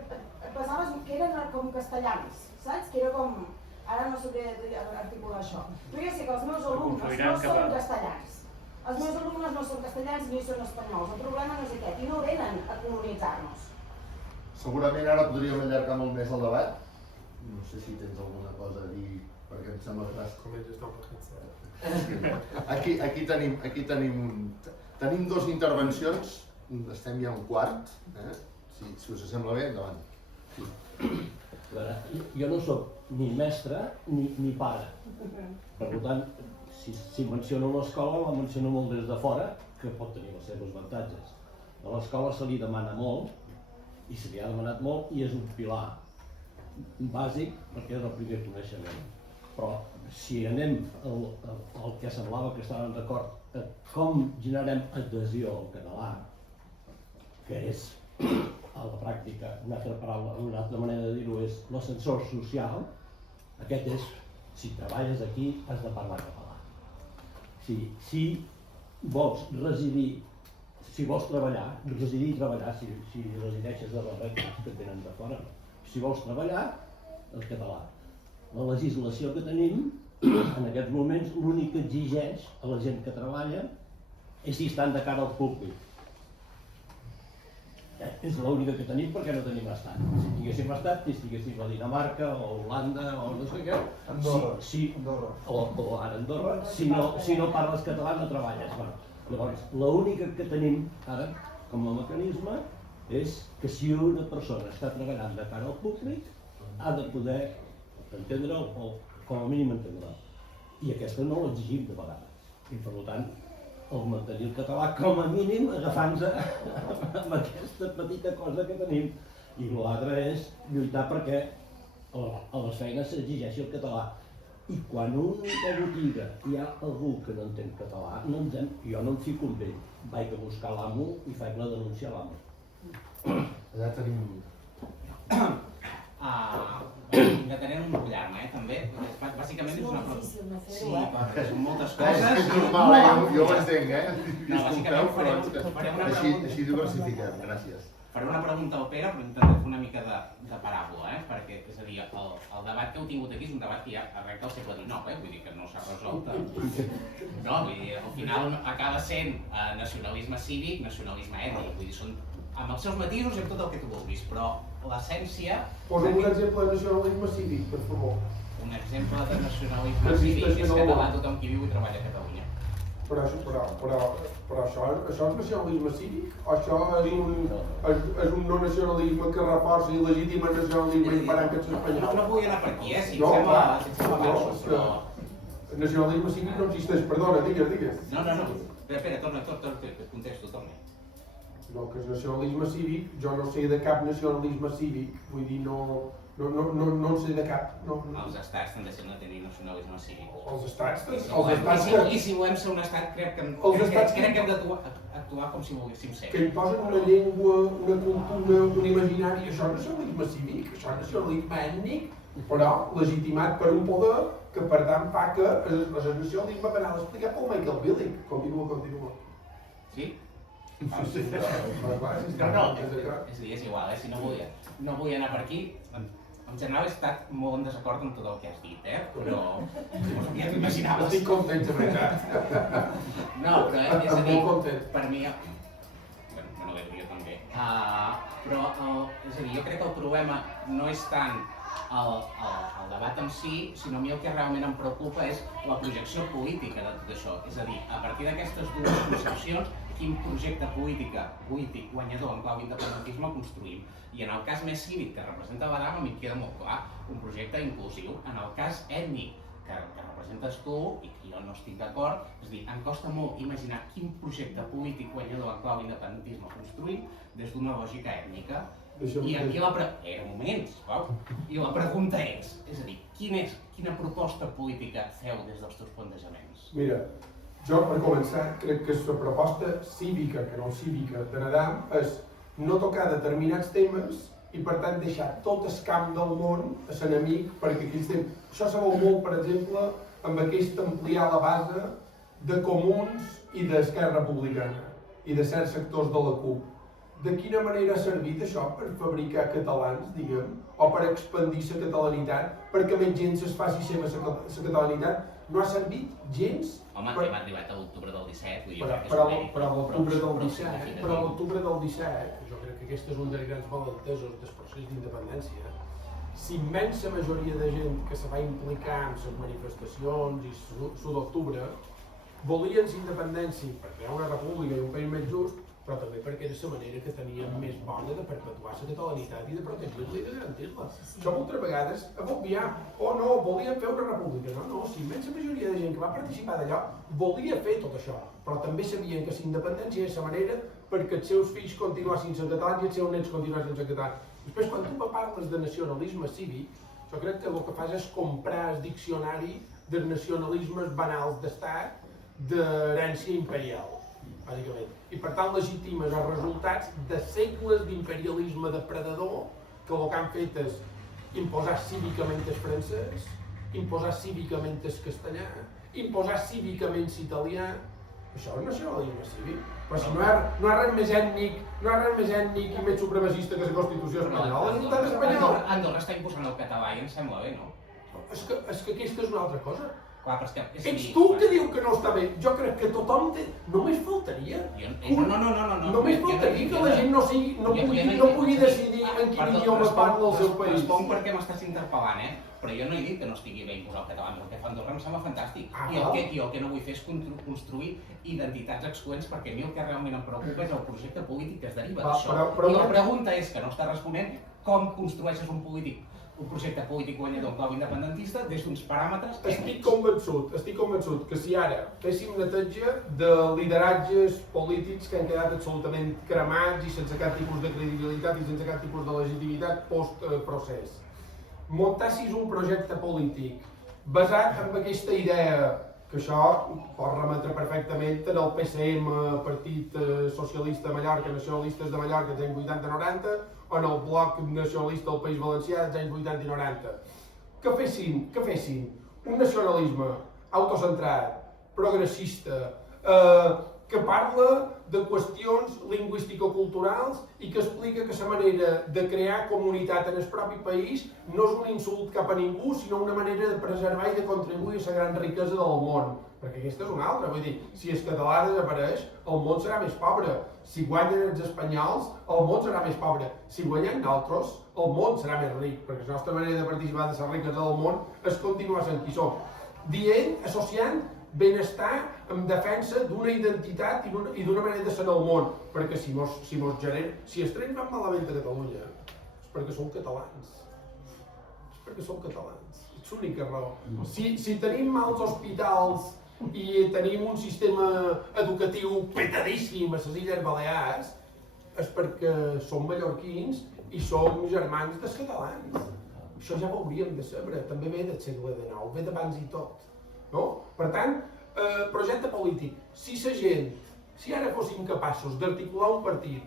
pensaves que eren com castellans, saps? Que era com... Ara no sé què articular això. Però ja sé que els meus alumnes no són castellans. Els meus alumnes no són castellans ni són espanyols. El problema no és aquest, i no venen a colonitzar-nos. Segurament ara podríem allargar molt més el debat. No sé si tens alguna cosa a dir, perquè em sembla que Com ells estan pensant. Aquí tenim 2 intervencions, estem ja a un quart, si us sembla bé, endavant. Sí. Jo no sóc ni mestre ni pare. Per tant, si menciono l'escola, la menciono molt des de fora, que pot tenir els seus avantatges. A l'escola se li demana molt, i se li ha demanat molt, i és un pilar bàsic perquè és el primer coneixement. Però si anem al que semblava que estàvem d'acord, com generem adhesió al català, que és a la pràctica, una altra manera de dir-ho és l'ascensor social, aquest és, si treballes aquí, has de parlar català. Si vols residir, si vols treballar, residir i treballar, si resideixes a les regles que tenen de fora, si vols treballar, el català. La legislació que tenim, en aquests moments, l'únic que exigeix a la gent que treballa és si estan de cara al públic. És l'única que tenim perquè no tenim estat. Si tinguéssim estat, si estiguéssim a Dinamarca o Holanda o no sé què, Andorra. O ara Andorra, si no parles català no treballes. Llavors, l'única que tenim ara com a mecanisme és que si una persona està treballant de cara al públic ha de poder entendre'l o com a mínim entendre'l. I aquesta no l'exigim de vegades. I per tant, el mantenir el català com a mínim agafant-se amb aquesta petita cosa que tenim. I l'altre és lluitar perquè a les feines s'exigeixi el català. I quan una botiga hi ha algú que no entén català, jo no em fico amb ell. Vaig a buscar l'amo i faig la denúncia a l'amo. Allà tenim... Intentaré no enrotllar-me, també. Bàsicament és una cosa... Sí, perquè són moltes coses. És normal, jo ho entenc, No, bàsicament Així diversifiquem, gràcies. Faré una pregunta al Pere, però intentaré fer una mica de paràbola, perquè, és a dir, el debat que heu tingut aquí és un debat que ja arrenca al segle XIX, vull dir que no s'ha resolt. No, vull dir, al final acaba sent nacionalisme cívic, nacionalisme ètnic, vull dir, són amb els seus matisos i amb tot el que tu vulguis, però l'essència... Posa'm un exemple de nacionalisme cívic, per favor. Un exemple de nacionalisme cívic és català tothom qui viu i treballa a Catalunya. Però això és nacionalisme cívic? O això és un no nacionalisme que reforça i legitima el nacionalisme imperant que ets espanyol? No vull anar per aquí, si em sembla casos, però... El nacionalisme cívic no existeix, perdona, digues. No, espera, torna, contesto, torna. No, que és nacionalisme cívic, jo no sé de cap nacionalisme cívic, vull dir, no en sé de cap. Els estats tendeixen a tenir nacionalisme cívic. Els estats... I si volem ser un estat, crec que hem d'actuar com si volguéssim ser. Que imposen una llengua, una cultura, un imaginari, això és nacionalisme cívic, això és nacionalisme ètnic, però legitimat per un poder que per tant fa que el nacionalisme penal explicat pel Michael Billig. Continua. Sí? No, és a dir, és igual, si no vull anar per aquí, en general he estat molt en desacord amb tot el que has dit, però ja t'ho imaginaves. Estic content, de veritat. No, però és a dir, Molt content. per mi... Bueno, me n'alegro jo també. Però, és a dir, jo crec que el problema no és tant el debat en si, sinó a mi el que realment em preocupa és la projecció política de tot això. És a dir, a partir d'aquestes dues concepcions, quin projecte polític guanyador en clau d'independentisme construïm. I en el cas més cívic que representa l'Adam, a mi em queda molt clar, un projecte inclusiu. En el cas ètnic que representes tu, i que jo no estic d'acord, és a dir, em costa molt imaginar quin projecte polític guanyador en clau d'independentisme construïm des d'una lògica ètnica. I aquí la pregunta és a dir, quina proposta política feu des dels teus plantejaments? Mira, jo per començar crec que la proposta cívica, que no cívica, de Nadam és no tocar determinats temes i per tant deixar tot el camp del món a l'enemic perquè aquells temes... Això se veu molt, per exemple, amb aquest ampliar la base de comuns i d'Esquerra Republicana i de certs sectors de la CUP. De quina manera ha servit això per fabricar catalans, diguem, o per expandir la catalanitat, perquè més gent es faci seva la catalanitat? No ha servit gens... Home, hem arribat a l'octubre del 17, vull dir... Però l'octubre del 17, jo crec que aquest és un dels grans malentesos del procés d'independència. Si immensa majoria de gent que se va implicar en les manifestacions i l'1 d'octubre volien la independència per crear una república i un país més just, però també perquè era la manera que teníem més bona de perpetuar la catalanitat i de protegir-la i de garantir-la. Això moltes vegades ha obviat, no, volien fer una república. No, la immensa majoria de gent que va participar d'allò volia fer tot això, però també sabien que la independència és la manera perquè els seus fills continuassin sent catalans i els seus nets continuassin sent catalans. Després, quan tu parles de nacionalisme cívic, jo crec que el que fas és comprar el diccionari dels nacionalismes banals d'estat d'herència imperial, bàsicament. I per tant legitimes els resultats de segles d'imperialisme depredador que el que han fet és imposar cívicament el francès, imposar cívicament el castellà, imposar cívicament l'italià. Això és nacionalisme cívic. Però si no hi ha res més ètnic i més supremacista que la Constitució espanyola, és l'estat espanyol. Andorra està imposant el català i em sembla bé, no? És que aquesta és una altra cosa. Clar, però és que... Ets tu que diu que no està bé. Jo crec que tothom té... Només faltaria. No. Només faltaria que la gent no pugui decidir en quin idioma parla el seu país. Responc perquè m'estàs interpel·lant, però jo no he dit que no estigui bé imposar el català, el que fa Andorra em sembla fantàstic. I el que no vull fer és construir identitats excloents, perquè a mi el que realment em preocupa és el projecte polític que es deriva d'això. I la pregunta és, que no està responent, com construeixes un projecte polític guanyador en clau independentista des d'uns paràmetres ètnics. Estic convençut que si ara féssim neteja de lideratges polítics que han quedat absolutament cremats i sense cap tipus de credibilitat i sense cap tipus de legitimitat post-procés, muntassis un projecte polític basat en aquesta idea, que això pot remetre perfectament en el PSM, Partit Socialista de Mallorca, Nacionalistes de Mallorca dels anys 80-90, o en el Bloc Nacionalista del País Valencià dels anys 80 i 90. Que fessin un nacionalisme autocentrat, progressista, que parla de qüestions lingüístico-culturals i que explica que la manera de crear comunitat en el propi país no és un insult cap a ningú, sinó una manera de preservar i de contribuir a la gran riquesa del món. Perquè aquesta és una altra, vull dir, si el català desapareix, el món serà més pobre. Si guanyen els espanyols, el món serà més pobre. Si guanyem nosaltres, el món serà més ric, perquè la nostra manera de participar de la riquesa del món és continuar sent qui som. Associant benestar en defensa d'una identitat i d'una manera de ser en el món, perquè si els trens van malament a Catalunya és perquè som catalans. És l'única raó. Si tenim mals hospitals i tenim un sistema educatiu petadíssim a les Illes Balears, és perquè som mallorquins i som germans dels catalans. Això ja ho hauríem de saber, també ve del segle XIX, ve d'abans i tot. Per tant, projecte polític, si ara fóssim capaços d'articular un partit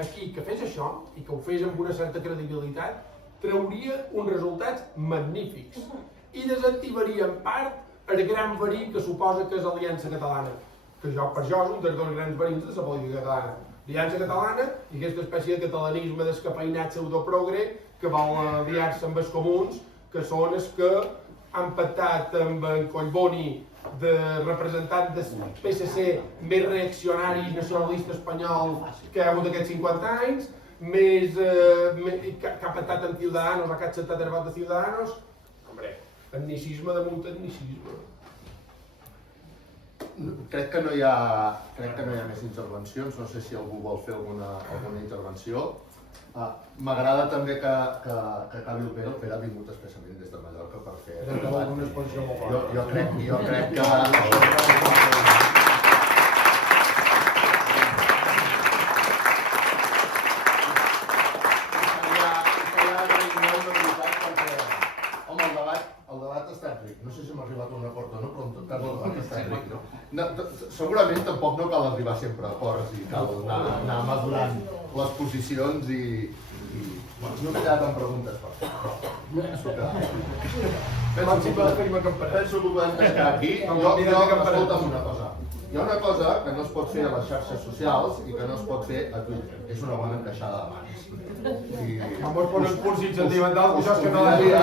aquí que fes això i que ho fes amb una certa credibilitat, trauria uns resultats magnífics i desactivaria en part el gran verí que suposa que és l'Aliança Catalana, que per jo és un dels dos grans verins de la política catalana. L'Aliança Catalana i aquesta espècie de catalanisme descafeïnat pseudoprogre que vol aliar-se amb els comuns, que són els que han pactat amb en Collboni de representant del PSC més reaccionari nacionalista espanyol que ha hagut aquests 50 anys, que ha pactat amb Ciudadanos, que ha acceptat el vot de Ciudadanos. Hombre, etnicisme damunt etnicisme. Crec que no hi ha més intervencions, no sé si algú vol fer alguna intervenció. M'agrada també que acabi el Pere. El Pere ha vingut expressament des de Mallorca per fer... Jo crec que... El debat ha estat ric. No sé si hem arribat a un acord o no, però en tot cas el debat ha estat ric. Segurament tampoc no cal arribar sempre a acords i cal anar madurant les posicions i no m'he quedat amb preguntes per fer, però penso que ho podem tancar aquí. Escolta'm una cosa. Hi ha una cosa que no es pot fer a les xarxes socials i que no es pot fer a Twitter. És una bona encaixada de mans. Vamos por el cursi sentimental, que això és que no la dia.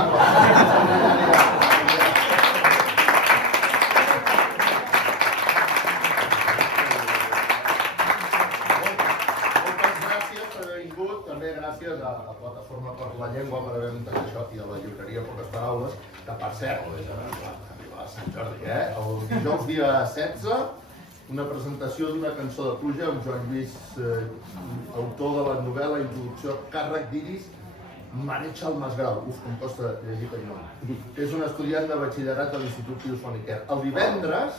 Gràcies a la Plataforma per la Llengua per haver muntat això i a la llibreria Poques Paraules, que per cert, arriba a Sant Jordi, el dijous dia 16, una presentació d'una cançó de pluja amb Joan Lluís, autor de la novel·la Introducció Càrrec d'Iris, Marechal Masgrau, com costa llegir aquell nom, que és un estudiant de batxillerat de l'Institut Pius Foniquer. El divendres,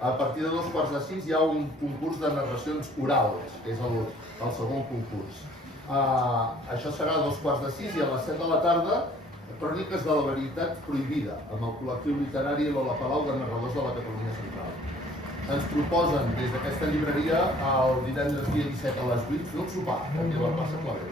a partir de 5:45, hi ha un concurs de narracions orals, que és el segon concurs. Això serà a 5:45 i a les 7 de la tarda, Cròniques de la veritat prohibida, amb el col·lectiu literari Lola Palau de narradors de la Catalunya Central. Ens proposen des d'aquesta llibreria el divendres dia 17 a les 8 fer un sopar, perquè la passa molt bé.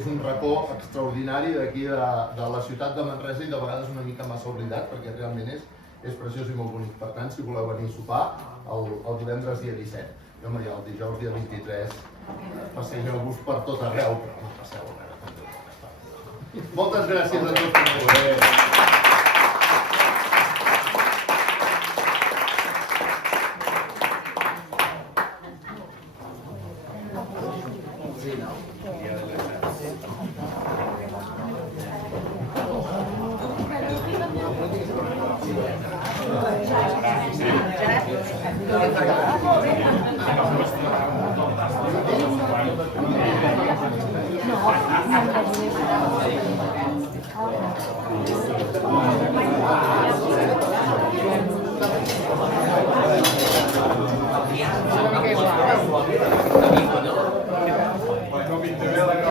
És un racó extraordinari d'aquí de la ciutat de Manresa i de vegades una mica massa oblidat, perquè realment és preciós i molt bonic. Per tant, si voleu venir a sopar, el divendres dia 17. I home, ja el dijous dia 23 passegeu-vos per tot arreu, però no passeu a veure també. Moltes gràcies a tots per venir. Gràcies.